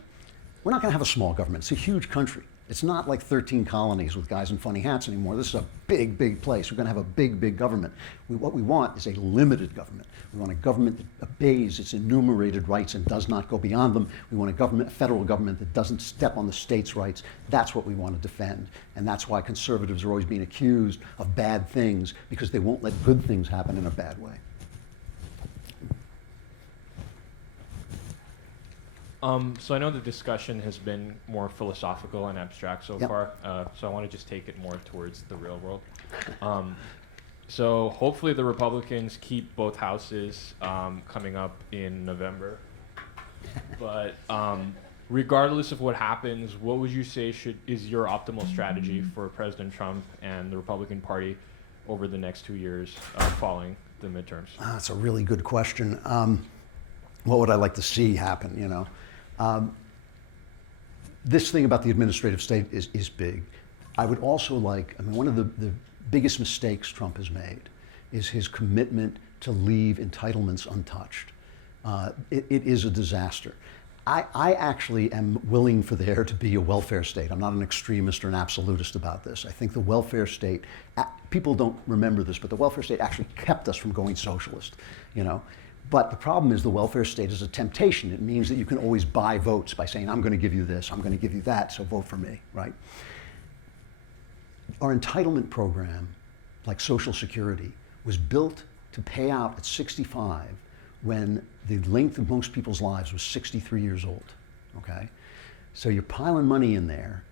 We're not going to have a small government. It's a huge country. It's not like 13 colonies with guys in funny hats anymore. This is a big, big place. We're going to have a big, big government. What we want is a limited government. We want a government that obeys its enumerated rights and does not go beyond them. We want a federal government that doesn't step on the states' rights. That's what we want to defend. And that's why conservatives are always being accused of bad things, because they won't let good things happen in a bad way. So I know the discussion has been more philosophical and abstract so Yep. far, so I want to just take it more towards the real world. So hopefully the Republicans keep both houses coming up in November. But regardless of what happens, what would you say is your optimal strategy for President Trump and the Republican Party over the next 2 years following the midterms? That's a really good question. What would I like to see happen, you know? This thing about the administrative state is big. I would also like, I mean, one of the biggest mistakes Trump has made is his commitment to leave entitlements untouched. It is a disaster. I actually am willing for there to be a welfare state. I'm not an extremist or an absolutist about this. I think the welfare state, people don't remember this, but the welfare state actually kept us from going socialist, you know? But the problem is the welfare state is a temptation. It means that you can always buy votes by saying, I'm going to give you this, I'm going to give you that, so vote for me, right? Our entitlement program, like Social Security, was built to pay out at 65 when the length of most people's lives was 63 years old, okay? So you're piling money in there.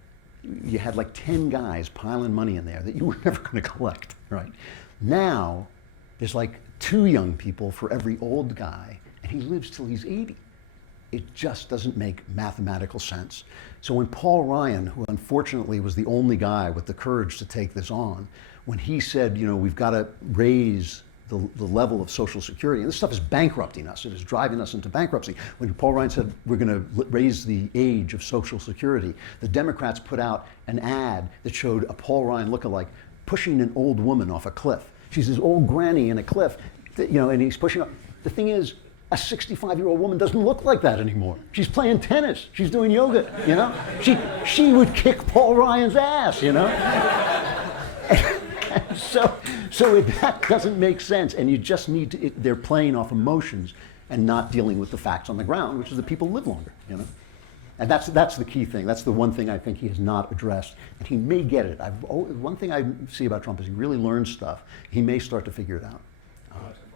You had like 10 guys piling money in there that you were never going to collect, right? Now, there's like 2 young people for every old guy, and he lives till he's 80. It just doesn't make mathematical sense. So when Paul Ryan, who unfortunately was the only guy with the courage to take this on, when he said, you know, we've got to raise the level of Social Security, and this stuff is bankrupting us, it is driving us into bankruptcy. When Paul Ryan said, we're going to raise the age of Social Security, the Democrats put out an ad that showed a Paul Ryan lookalike pushing an old woman off a cliff. She's this old granny in a cliff, you know, and he's pushing up. The thing is, a 65-year-old woman doesn't look like that anymore. She's playing tennis. She's doing yoga, you know? She would kick Paul Ryan's ass, you know? And so that doesn't make sense, and you just need to, they're playing off emotions and not dealing with the facts on the ground, which is that people live longer, you know? And that's the key thing. That's the one thing I think he has not addressed, and he may get it. One thing I see about Trump is he really learns stuff. He may start to figure it out.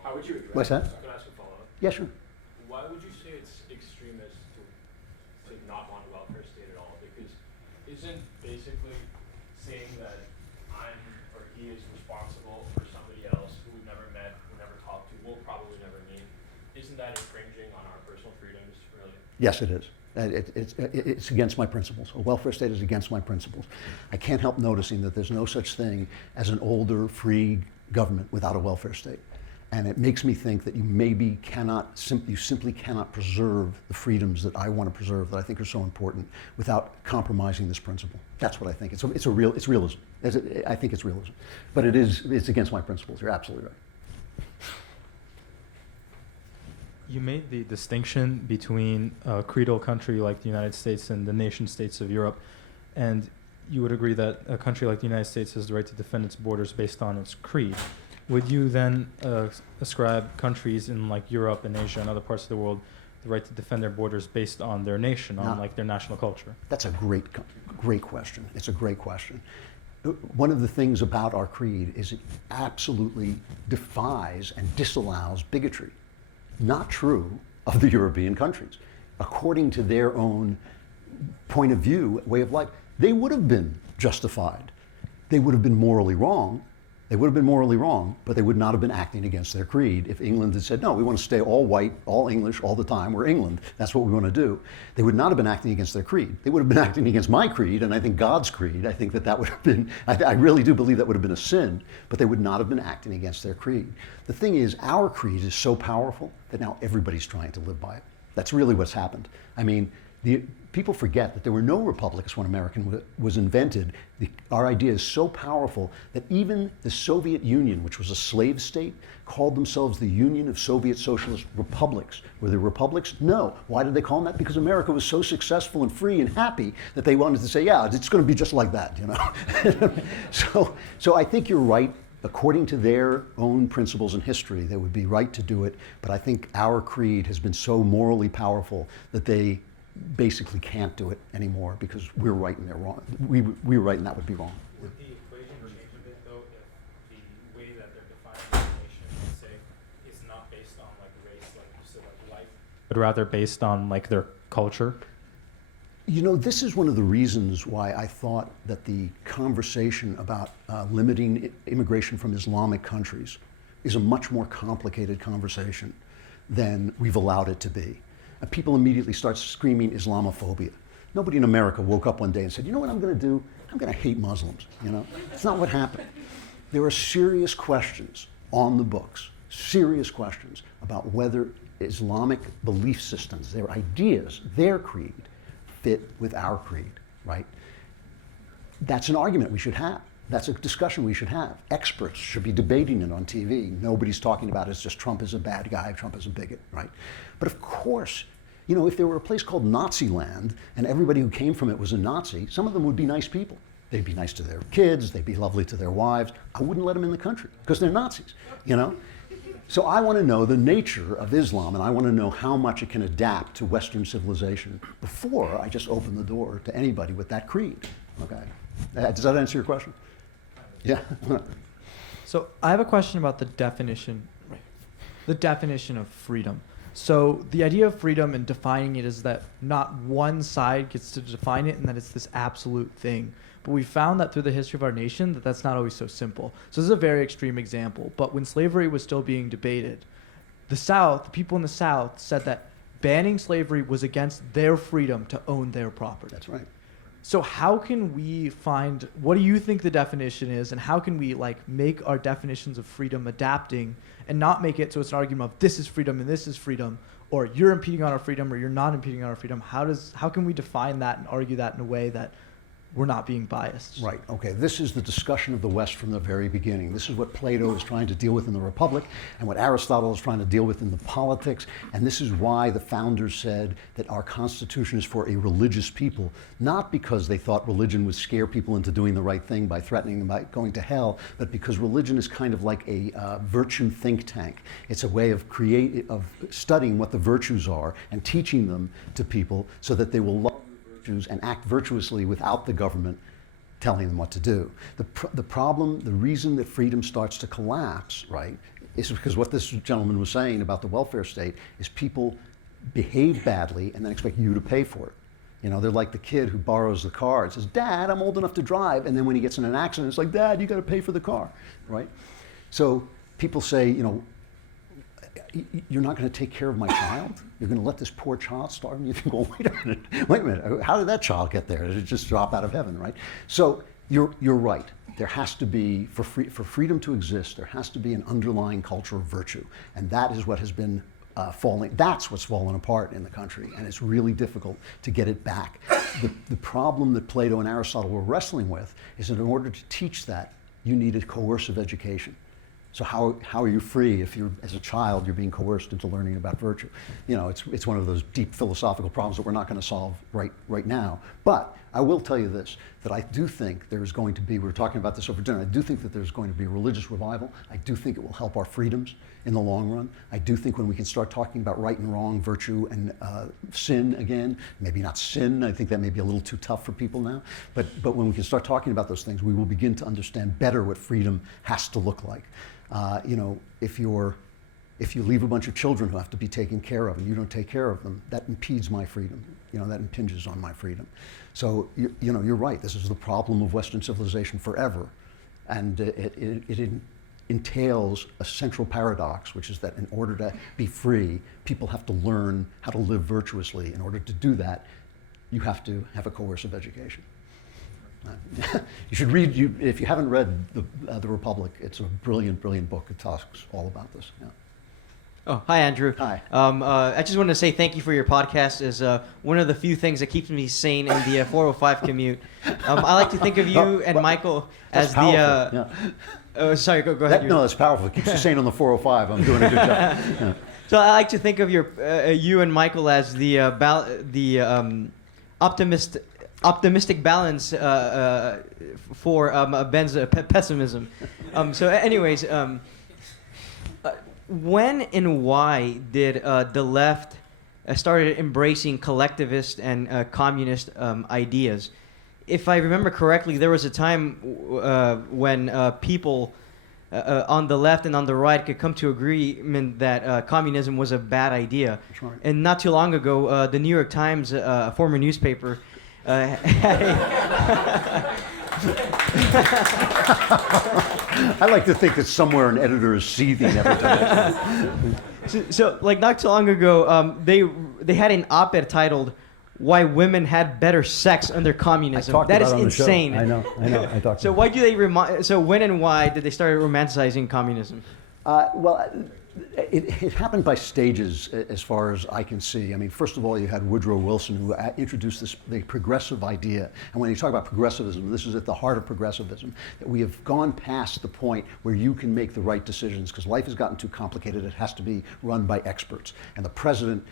How would you address What's that? Can I ask a follow-up? Yeah, sure. Why would you say it's extremist to not want a welfare state at all? Because isn't basically saying that I'm or he is responsible for somebody else who we've never met, who never talked to, will probably never meet, isn't that infringing on our personal freedoms, really? Yes, it is. It's against my principles. A welfare state is against my principles. I can't help noticing that there's no such thing as an older, free government without a welfare state. And it makes me think that you simply cannot preserve the freedoms that I want to preserve, that I think are so important, without compromising this principle. That's what I think. It's realism. I think it's realism. But it's against my principles. You're absolutely right. You made the distinction between a creedal country like the United States and the nation states of Europe, and you would agree that a country like the United States has the right to defend its borders based on its creed. Would you then ascribe countries in like Europe and Asia and other parts of the world the right to defend their borders based on their nation, on like their national culture? That's a great question. It's a great question. One of the things about our creed is it absolutely defies and disallows bigotry. Not true of the European countries. According to their own point of view, way of life, they would have been justified. They would have been morally wrong. They would have been morally wrong, but they would not have been acting against their creed if England had said, no, we want to stay all white, all English, all the time. We're England. That's what we want to do. They would not have been acting against their creed. They would have been acting against my creed, and I think God's creed. I think that would have been, I really do believe that would have been a sin, but they would not have been acting against their creed. The thing is, our creed is so powerful that now everybody's trying to live by it. That's really what's happened. I mean, People forget that there were no republics when America was invented. Our idea is so powerful that even the Soviet Union, which was a slave state, called themselves the Union of Soviet Socialist Republics. Were they republics? No. Why did they call them that? Because America was so successful and free and happy that they wanted to say, yeah, it's going to be just like that, you know. So I think you're right. According to their own principles and history, they would be right to do it. But I think our creed has been so morally powerful that they basically can't do it anymore because we're right and they're wrong. We're right and that would be wrong. Would the equation change a bit though if the way that they're defining the nation, let's say, is not based on like race, like you said, like life, but rather based on like their culture? You know, this is one of the reasons why I thought that the conversation about limiting immigration from Islamic countries is a much more complicated conversation than we've allowed it to be. And people immediately start screaming Islamophobia. Nobody in America woke up one day and said, you know what I'm going to do? I'm going to hate Muslims, you know? It's not what happened. There are serious questions on the books, serious questions about whether Islamic belief systems, their ideas, their creed, fit with our creed, right? That's an argument we should have. That's a discussion we should have. Experts should be debating it on TV. Nobody's talking about it's just Trump is a bad guy, Trump is a bigot, right? But of course, you know, if there were a place called Nazi land and everybody who came from it was a Nazi, some of them would be nice people. They'd be nice to their kids, they'd be lovely to their wives. I wouldn't let them in the country because they're Nazis, you know? So I want to know the nature of Islam and I want to know how much it can adapt to Western civilization before I just open the door to anybody with that creed, okay? Does that answer your question? Yeah. So I have a question about the definition of freedom. So the idea of freedom and defining it is that not one side gets to define it and that it's this absolute thing. But we found that through the history of our nation that that's not always so simple. So this is a very extreme example. But when slavery was still being debated, the people in the South said that banning slavery was against their freedom to own their property. That's right. So how can we find, what do you think the definition is, and how can we like make our definitions of freedom adapting and not make it so it's an argument of this is freedom and this is freedom, or you're impeding on our freedom or you're not impeding on our freedom? How can we define that and argue that in a way that we're not being biased? Right, okay. This is the discussion of the West from the very beginning. This is what Plato is trying to deal with in the Republic and what Aristotle is trying to deal with in the Politics. And this is why the founders said that our Constitution is for a religious people, not because they thought religion would scare people into doing the right thing by threatening them by going to hell, but because religion is kind of like a virtue think tank. It's a way of studying what the virtues are and teaching them to people so that they will love and act virtuously without the government telling them what to do. The problem, the reason that freedom starts to collapse, right, is because what this gentleman was saying about the welfare state is people behave badly and then expect you to pay for it. You know, they're like the kid who borrows the car and says, Dad, I'm old enough to drive. And then when he gets in an accident, it's like, Dad, you got to pay for the car, right? So people say, you know, you're not going to take care of my child? You're going to let this poor child starve? And you think, well, wait a minute. How did that child get there? Did it just drop out of heaven, right? So you're right. There has to be, for freedom to exist, there has to be an underlying culture of virtue. And that is what has been that's what's fallen apart in the country. And it's really difficult to get it back. The problem that Plato and Aristotle were wrestling with is that in order to teach that, you need a coercive education. So how are you free if you're, as a child, you're being coerced into learning about virtue? You know, it's one of those deep philosophical problems that we're not going to solve right now. But I will tell you this, that I do think there's going to be, we were talking about this over dinner, I do think that there's going to be a religious revival. I do think it will help our freedoms in the long run. I do think when we can start talking about right and wrong, virtue and sin again, maybe not sin, I think that may be a little too tough for people now, but when we can start talking about those things, we will begin to understand better what freedom has to look like. You know, if you leave a bunch of children who have to be taken care of and you don't take care of them, that impedes my freedom. You know, that impinges on my freedom. So, you know, you're right. This is the problem of Western civilization forever. And it entails a central paradox, which is that in order to be free, people have to learn how to live virtuously. In order to do that, you have to have a coercive education. You should read, if you haven't read The Republic, it's a brilliant, brilliant book. It talks all about this. Yeah. Oh, hi, Andrew. Hi. I just wanted to say thank you for your podcast. Is one of the few things that keeps me sane in the 405 commute. I like to think of you and Michael as powerful, the. Oh, sorry. Go ahead. No, that's powerful. It keeps you sane on the 405. I'm doing a good job. Yeah. So I like to think of you and Michael as the optimistic balance for Ben's pessimism. So, anyways. When and why did the left started embracing collectivist and communist ideas? If I remember correctly, there was a time when people on the left and on the right could come to agreement that communism was a bad idea. That's right. And not too long ago, the New York Times, a former newspaper, had I like to think that somewhere an editor is seething every time. So, like not too long ago, they had an op-ed titled "Why Women Had Better Sex Under Communism." That is insane. I know. I talked. So why do they So when and why did they start romanticizing communism? Well, it happened by stages, as far as I can see. I mean, first of all, you had Woodrow Wilson, who introduced the progressive idea. And when you talk about progressivism, this is at the heart of progressivism, that we have gone past the point where you can make the right decisions, because life has gotten too complicated. It has to be run by experts. And the president,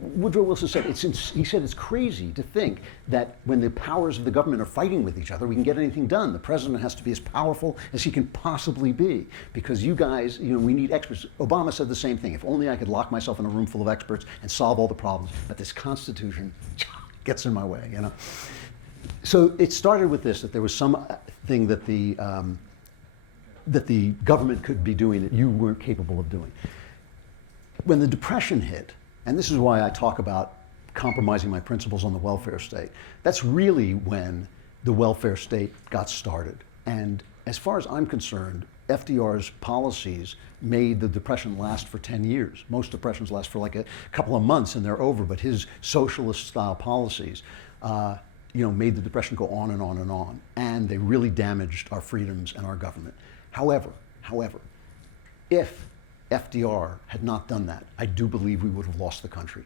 Woodrow Wilson said, he said it's crazy to think that when the powers of the government are fighting with each other, we can get anything done. The president has to be as powerful as he can possibly be, because you guys, we need experts. Obama said the same thing. If only I could lock myself in a room full of experts and solve all the problems, but this Constitution gets in my way, So it started with this, that there was something that the government could be doing that you weren't capable of doing. When the Depression hit, and this is why I talk about compromising my principles on the welfare state, that's really when the welfare state got started. And as far as I'm concerned, FDR's policies made the Depression last for 10 years. Most depressions last for like a couple of months and they're over, but his socialist-style policies made the Depression go on and on and on, and they really damaged our freedoms and our government. However, if FDR had not done that, I do believe we would have lost the country.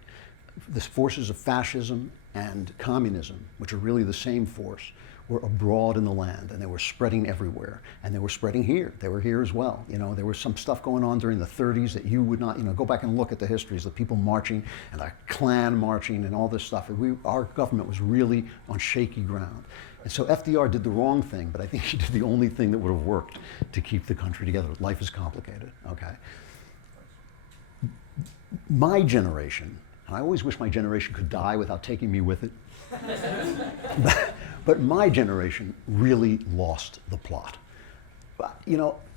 The forces of fascism and communism, which are really the same force, were abroad in the land, and they were spreading everywhere, and they were spreading here. They were here as well. There was some stuff going on during the 30s that you would not, go back and look at the histories, the people marching and the Klan marching and all this stuff. Our government was really on shaky ground. And so FDR did the wrong thing, but I think he did the only thing that would have worked to keep the country together. Life is complicated, okay? My generation, and I always wish my generation could die without taking me with it, but my generation really lost the plot.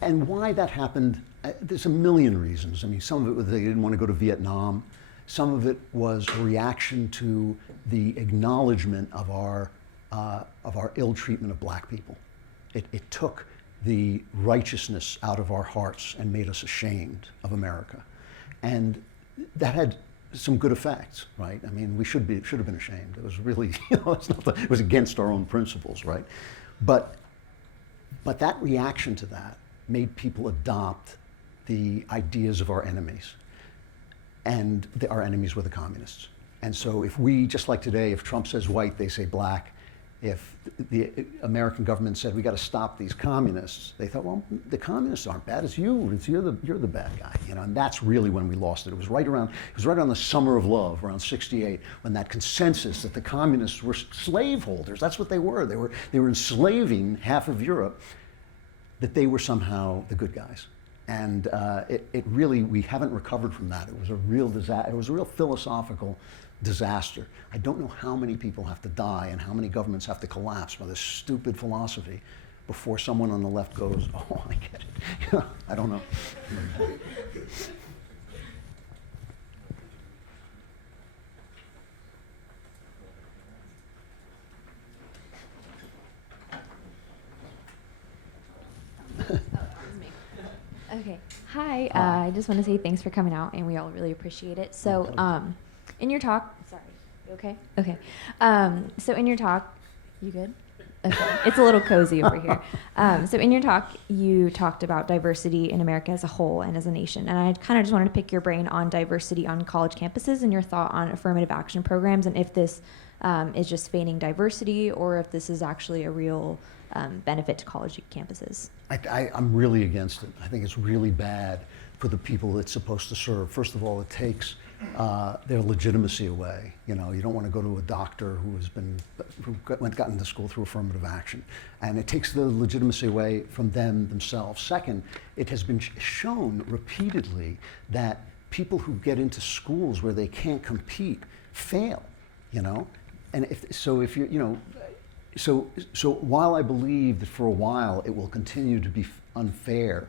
And why that happened, there's a million reasons. I mean, some of it was they didn't want to go to Vietnam. Some of it was a reaction to the acknowledgement of our ill treatment of black people. It took the righteousness out of our hearts and made us ashamed of America. And that had some good effects, right? I mean, we should have been ashamed. It was really, it was against our own principles, right? But that reaction to that made people adopt the ideas of our enemies, and our enemies were the communists. And so if we, just like today, if Trump says white, they say black. If the American government said we got to stop these communists, they thought, well, the communists aren't bad. It's you. You're the bad guy. And that's really when we lost it. It was right around the summer of love, around '68, when that consensus that the communists were slaveholders. That's what they were. They were enslaving half of Europe. That they were somehow the good guys. And it really, we haven't recovered from that. It was a real disaster. It was a real philosophical disaster. I don't know how many people have to die and how many governments have to collapse by this stupid philosophy before someone on the left goes, oh, I get it. I don't know. Okay. Hi. I just want to say thanks for coming out, and we all really appreciate it. So, in your talk, sorry, you okay? Okay. So in your talk, you good? Okay. It's a little cozy over here. So in your talk, you talked about diversity in America as a whole and as a nation. And I kind of just wanted to pick your brain on diversity on college campuses and your thought on affirmative action programs, and if this is just feigning diversity or if this is actually a real benefit to college campuses. I'm really against it. I think it's really bad for the people it's supposed to serve. First of all, it takes their legitimacy away. You know, you don't want to go to a doctor who got into school through affirmative action, and it takes the legitimacy away from themselves. Second, it has been shown repeatedly that people who get into schools where they can't compete fail. You know, and if you're, you know, so while I believe that for a while it will continue to be unfair.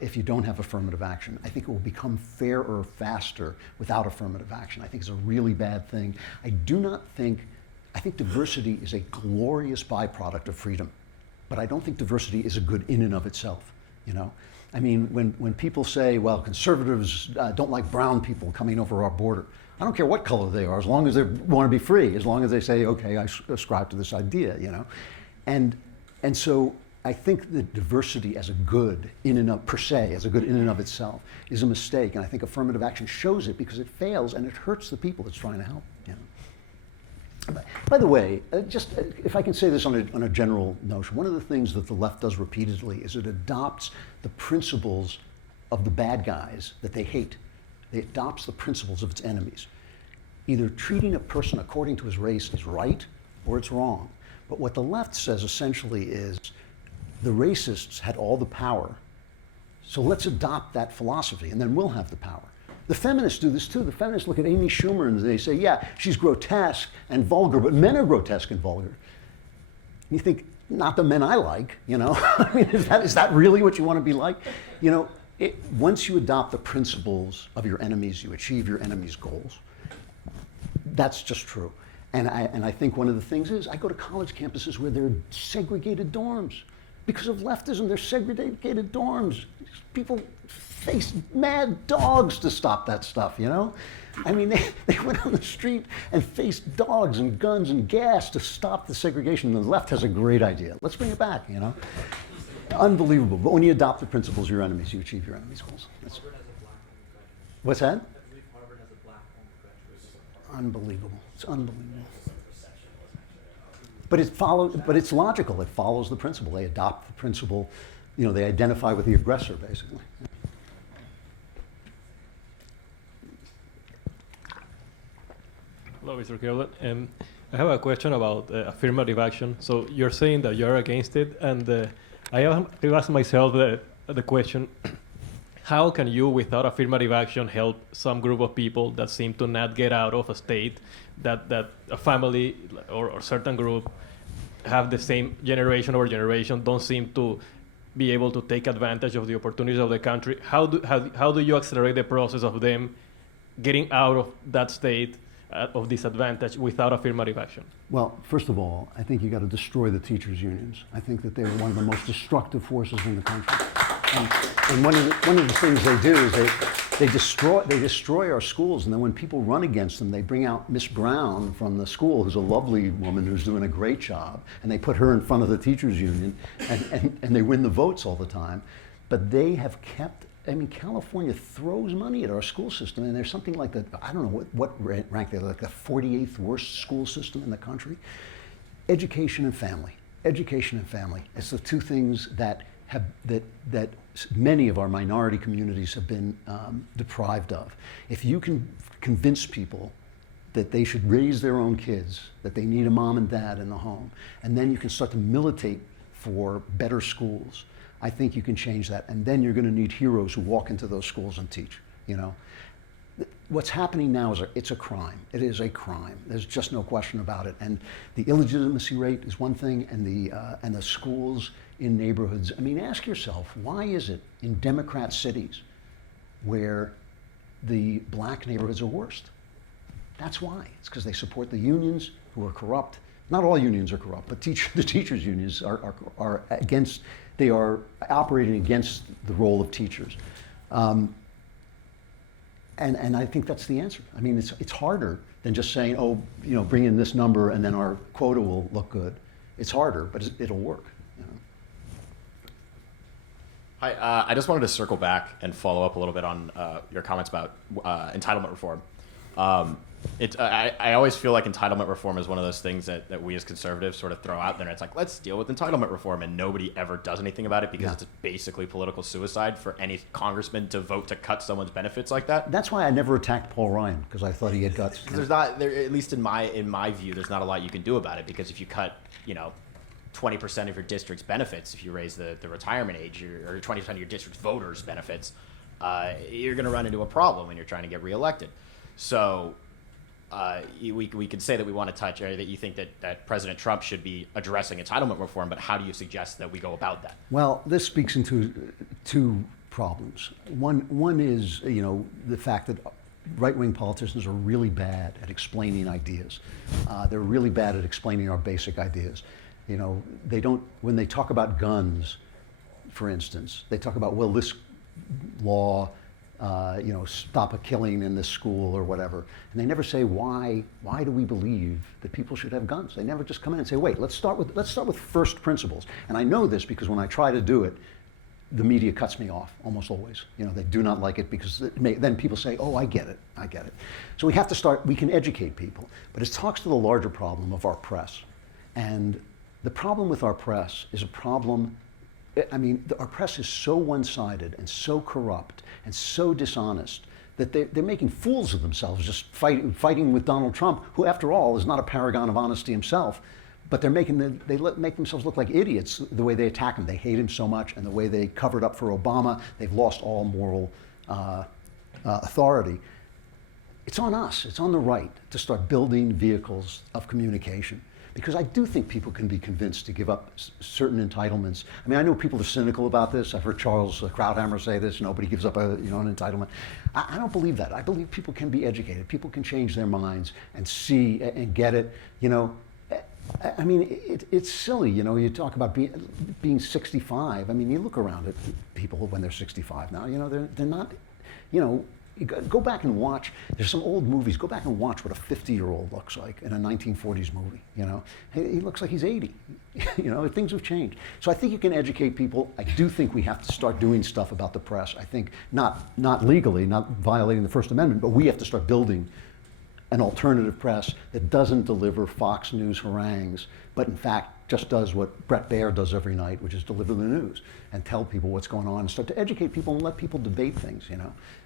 If you don't have affirmative action, I think it will become fairer faster without affirmative action. I think it's a really bad thing. I think diversity is a glorious byproduct of freedom, but I don't think diversity is a good in and of itself, you know? I mean, when people say, well, conservatives don't like brown people coming over our border, I don't care what color they are, as long as they want to be free, as long as they say, okay, I ascribe to this idea, you know? And so I think that diversity as a good in and of, per se, as a good in and of itself, is a mistake. And I think affirmative action shows it because it fails and it hurts the people it's trying to help. You know? By the way, just if I can say this on a general notion, one of the things that the left does repeatedly is it adopts the principles of the bad guys that they hate. It adopts the principles of its enemies. Either treating a person according to his race is right or it's wrong. But what the left says essentially is, the racists had all the power, so let's adopt that philosophy and then we'll have the power. The feminists do this too. The feminists look at Amy Schumer and they say, yeah, she's grotesque and vulgar, but men are grotesque and vulgar. And you think, not the men I like, you know? I mean, is that really what you want to be like? You know, once you adopt the principles of your enemies, you achieve your enemies' goals. That's just true. And I think one of the things is, I go to college campuses where there are segregated dorms. Because of leftism, there's segregated dorms. People face mad dogs to stop that stuff, you know? I mean, they went on the street and faced dogs and guns and gas to stop the segregation. And the left has a great idea. Let's bring it back, you know? Unbelievable. But when you adopt the principles of your enemies, you achieve your enemies' goals. What's that? Unbelievable. It's unbelievable. But it's logical. It follows the principle. They adopt the principle. You know, they identify with the aggressor, basically. Hello, Mr. Kevlin. I have a question about affirmative action. So you're saying that you're against it, and I have to ask myself the question, how can you, without affirmative action, help some group of people that seem to not get out of a state, that a family or certain group have the same generation over generation, don't seem to be able to take advantage of the opportunities of the country? How do you accelerate the process of them getting out of that state of disadvantage without affirmative action? Well, first of all, I think you got to destroy the teachers' unions. I think that they're one of the most destructive forces in the country. And one of the things they do is they destroy our schools, and then when people run against them, they bring out Miss Brown from the school, who's a lovely woman who's doing a great job, and they put her in front of the teachers union, and they win the votes all the time. But they have kept, I mean, California throws money at our school system, and there's something like I don't know what rank they're, like the 48th worst school system in the country. Education and family. Education and family. It's the two things that many of our minority communities have been deprived of. If you can convince people that they should raise their own kids, that they need a mom and dad in the home, and then you can start to militate for better schools, I think you can change that. And then you're going to need heroes who walk into those schools and teach, you know. What's happening now is it's a crime. It is a crime. There's just no question about it. And the illegitimacy rate is one thing, and the schools in neighborhoods. I mean, ask yourself, why is it in Democrat cities where the black neighborhoods are worst? That's why. It's because they support the unions who are corrupt. Not all unions are corrupt, but the teachers' unions are against. They are operating against the role of teachers. And I think that's the answer. I mean, it's harder than just saying, oh, you know, bring in this number and then our quota will look good. It's harder, but it'll work. You know? Hi, I just wanted to circle back and follow up a little bit on your comments about entitlement reform. I always feel like entitlement reform is one of those things that we as conservatives sort of throw out there. And it's like, let's deal with entitlement reform, and nobody ever does anything about it because it's basically political suicide for any congressman to vote to cut someone's benefits like that. That's why I never attacked Paul Ryan, because I thought he had guts. There's not, at least in my view, there's not a lot you can do about it, because if you cut, 20% of your district's benefits, if you raise the retirement age, or 20% of your district's voters' benefits, you're going to run into a problem when you're trying to get reelected. So we could say that we want to touch, or that you think that President Trump should be addressing entitlement reform, but how do you suggest that we go about that? Well, this speaks into two problems. One is, the fact that right-wing politicians are really bad at explaining ideas. They're really bad at explaining our basic ideas. They don't, when they talk about guns, for instance, they talk about, well, this law, stop a killing in this school or whatever. And they never say, why do we believe that people should have guns? They never just come in and say, wait, let's start with first principles. And I know this because when I try to do it, the media cuts me off almost always. They do not like it because then people say, oh, I get it. So we have to start, we can educate people, but it talks to the larger problem of our press. And the problem with our press is a problem, our press is so one-sided and so corrupt and so dishonest that they're making fools of themselves just fighting with Donald Trump, who after all is not a paragon of honesty himself. But they make themselves look like idiots the way they attack him. They hate him so much, and the way they covered up for Obama, they've lost all moral authority. It's on us, it's on the right to start building vehicles of communication. Because I do think people can be convinced to give up certain entitlements. I know people are cynical about this. I've heard Charles Krauthammer say this, nobody gives up an entitlement. I don't believe that. I believe people can be educated. People can change their minds and see and get it. It's silly, you talk about being 65. You look around at people when they're 65 now, they're not, go back and watch, there's some old movies, go back and watch what a 50-year-old looks like in a 1940s movie, He looks like he's 80, things have changed. So I think you can educate people. I do think we have to start doing stuff about the press. I think not legally, not violating the First Amendment, but we have to start building an alternative press that doesn't deliver Fox News harangues, but in fact just does what Bret Baier does every night, which is deliver the news and tell people what's going on and start to educate people and let people debate things,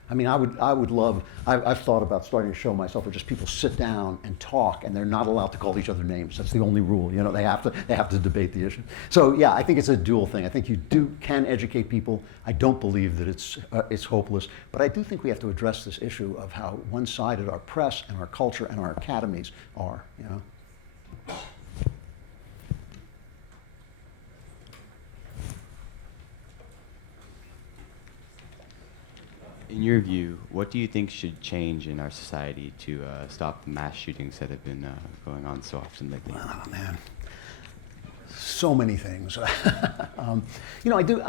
I would love, I've thought about starting a show myself where just people sit down and talk and they're not allowed to call each other names. That's the only rule, they have to debate the issue. So yeah, I think it's a dual thing. I think you can educate people. I don't believe that it's hopeless, but I do think we have to address this issue of how one-sided our press and our culture and our academies are, In your view, what do you think should change in our society to stop the mass shootings that have been going on so often lately? Oh man, so many things. I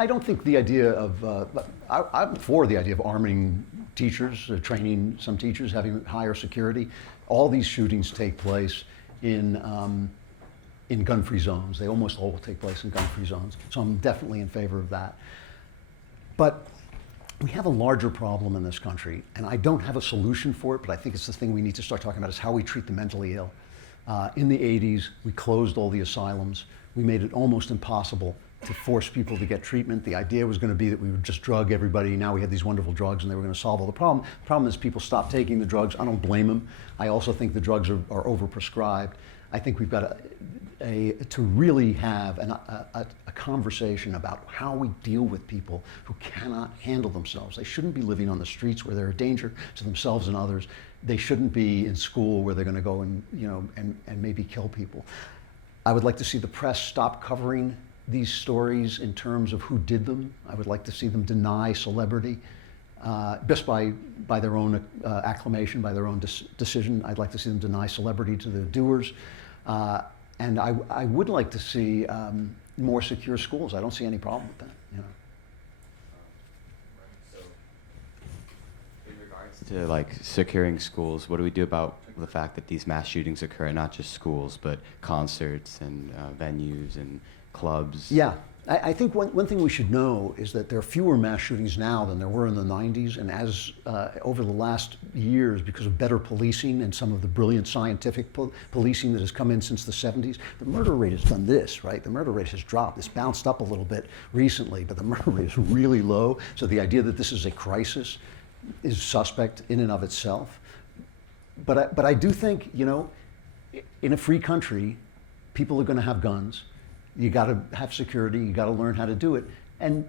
don't think the idea of, I'm for the idea of arming teachers, training some teachers, having higher security. All these shootings take place in gun-free zones. They almost all take place in gun-free zones. So I'm definitely in favor of that. But we have a larger problem in this country, and I don't have a solution for it, but I think it's the thing we need to start talking about, is how we treat the mentally ill. In the 80s, we closed all the asylums. We made it almost impossible to force people to get treatment. The idea was going to be that we would just drug everybody. Now we had these wonderful drugs and they were going to solve all the problem. The problem is people stopped taking the drugs. I don't blame them. I also think the drugs are overprescribed. I think we've got to really have a conversation about how we deal with people who cannot handle themselves. They shouldn't be living on the streets where they're a danger to themselves and others. They shouldn't be in school where they're going to go and maybe kill people. I would like to see the press stop covering these stories in terms of who did them. I would like to see them deny celebrity just by their own acclamation, by their own decision. I'd like to see them deny celebrity to the doers. And I would like to see more secure schools. I don't see any problem with that. So, in regards to like securing schools, what do we do about the fact that these mass shootings occur at not just schools, but concerts and venues and clubs? Yeah, I think one thing we should know is that there are fewer mass shootings now than there were in the 90s, and as over the last years, because of better policing and some of the brilliant scientific policing that has come in since the 70s, the murder rate has done this, right? The murder rate has dropped. It's bounced up a little bit recently, but the murder rate is really low. So the idea that this is a crisis is suspect in and of itself. But I do think, you know, in a free country, people are going to have guns. You got to have security. You got to learn how to do it. And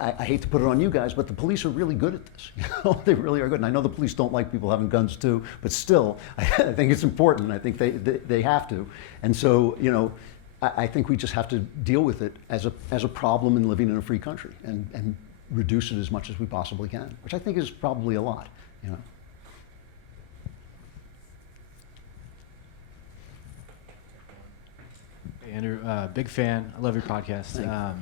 I hate to put it on you guys, but the police are really good at this. You know, they really are good. And I know the police don't like people having guns too, but still, I think it's important. I think they have to. And so, you know, I think we just have to deal with it as a problem in living in a free country and reduce it as much as we possibly can, which I think is probably a lot. You know. Andrew, big fan. I love your podcast.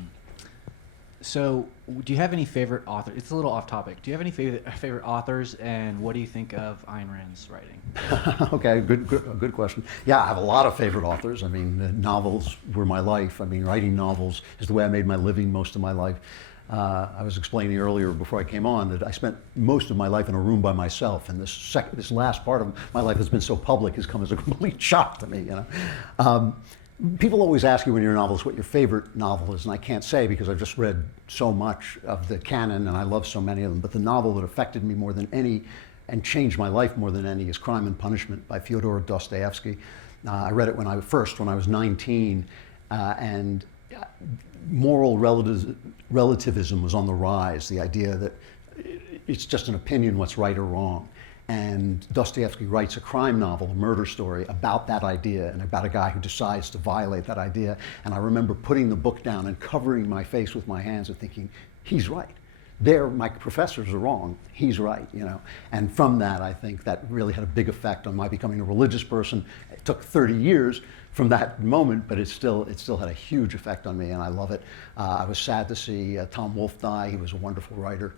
So, do you have any favorite authors? It's a little off topic. Do you have any favorite authors, and what do you think of Ayn Rand's writing? Okay, good question. Yeah, I have a lot of favorite authors. I mean, novels were my life. I mean, writing novels is the way I made my living most of my life. I was explaining earlier before I came on that I spent most of my life in a room by myself, and this last part of my life that's been so public has come as a complete shock to me. You know. People always ask you when you're a novelist what your favorite novel is, and I can't say because I've just read so much of the canon and I love so many of them, but the novel that affected me more than any and changed my life more than any is Crime and Punishment by Fyodor Dostoevsky. I read it when I was 19, and moral relativism was on the rise, the idea that it's just an opinion what's right or wrong. And Dostoevsky writes a crime novel, a murder story, about that idea and about a guy who decides to violate that idea. And I remember putting the book down and covering my face with my hands and thinking, he's right. My professors are wrong. He's right, you know. And from that, I think that really had a big effect on my becoming a religious person. It took 30 years from that moment, but it still had a huge effect on me, and I love it. I was sad to see Tom Wolfe die. He was a wonderful writer,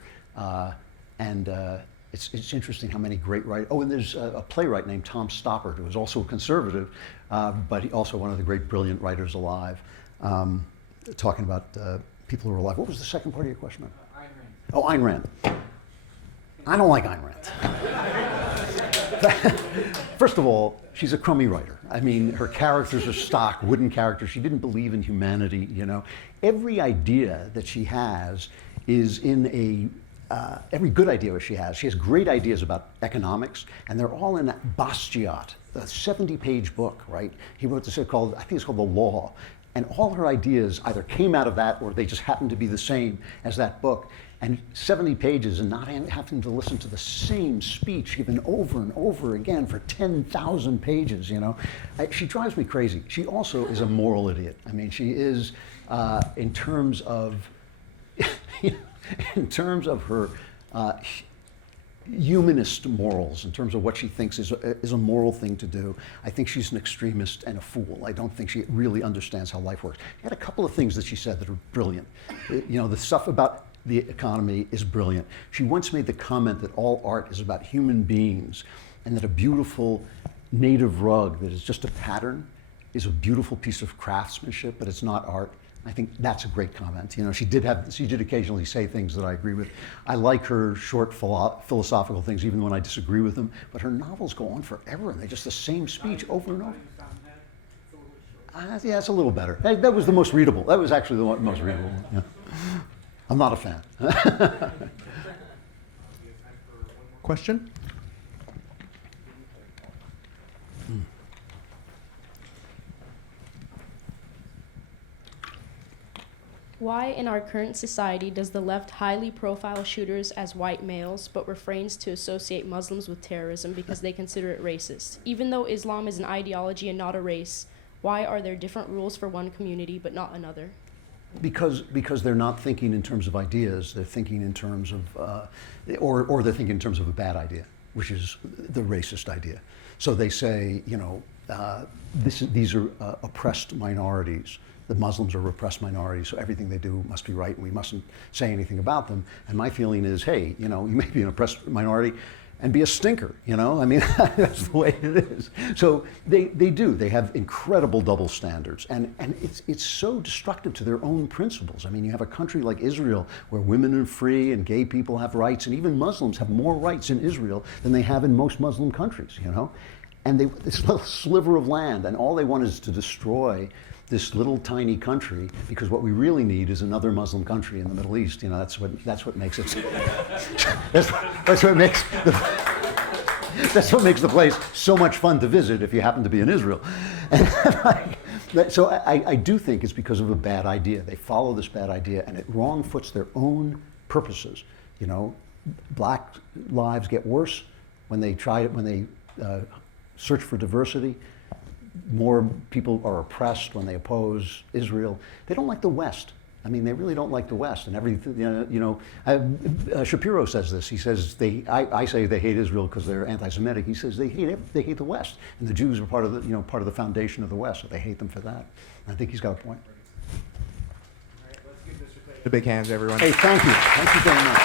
It's interesting how many great writers. Oh, and there's a playwright named Tom Stoppard, who was also a conservative, but he also one of the great, brilliant writers alive. Talking about people who are alive. What was the second part of your question? Ayn Rand. Oh, Ayn Rand. I don't like Ayn Rand. First of all, she's a crummy writer. I mean, her characters are stock, wooden characters. She didn't believe in humanity, you know. Every idea that she has is in every good idea she has great ideas about economics, and they're all in that Bastiat, the 70-page book, right? He wrote this called, I think it's called The Law, and all her ideas either came out of that or they just happened to be the same as that book. And 70 pages and not having to listen to the same speech given over and over again for 10,000 pages, you know. She drives me crazy. She also is a moral idiot. I mean, she is, in terms of her humanist morals, in terms of what she thinks is a moral thing to do, I think she's an extremist and a fool. I don't think she really understands how life works. She had a couple of things that she said that are brilliant. You know, the stuff about the economy is brilliant. She once made the comment that all art is about human beings, and that a beautiful native rug that is just a pattern is a beautiful piece of craftsmanship, but it's not art. I think that's a great comment. You know, she did occasionally say things that I agree with. I like her short philosophical things, even when I disagree with them. But her novels go on forever, and they're just the same speech over and over. Yeah, it's a little better. That was the most readable. That was actually the most readable one. Yeah. I'm not a fan. Question? Why in our current society does the left highly profile shooters as white males but refrains to associate Muslims with terrorism because they consider it racist? Even though Islam is an ideology and not a race, why are there different rules for one community but not another? Because they're not thinking in terms of ideas, they're thinking in terms of, or they're thinking in terms of a bad idea, which is the racist idea. So they say, you know, these are oppressed minorities. The Muslims are repressed minorities, so everything they do must be right, and we mustn't say anything about them. And my feeling is, hey, you know, you may be an oppressed minority, and be a stinker, you know? I mean, that's the way it is. So they do. They have incredible double standards. And it's so destructive to their own principles. I mean, you have a country like Israel where women are free and gay people have rights, and even Muslims have more rights in Israel than they have in most Muslim countries, you know? And this little sliver of land, and all they want is to destroy this little tiny country, because what we really need is another Muslim country in the Middle East. You know, that's what makes it. that's what makes the place so much fun to visit if you happen to be in Israel. So I do think it's because of a bad idea. They follow this bad idea, and it wrong foots their own purposes. You know, black lives get worse when they search for diversity. More people are oppressed when they oppose Israel. They don't like the West. I mean, they really don't like the West. And everything, Shapiro says this. He says I say they hate Israel because they're anti-Semitic. He says they hate the West, and the Jews are part of the foundation of the West. So they hate them for that. And I think he's got a point. All right, let's give Mr. Klavan the big hands, everyone. Hey, thank you. Thank you very much.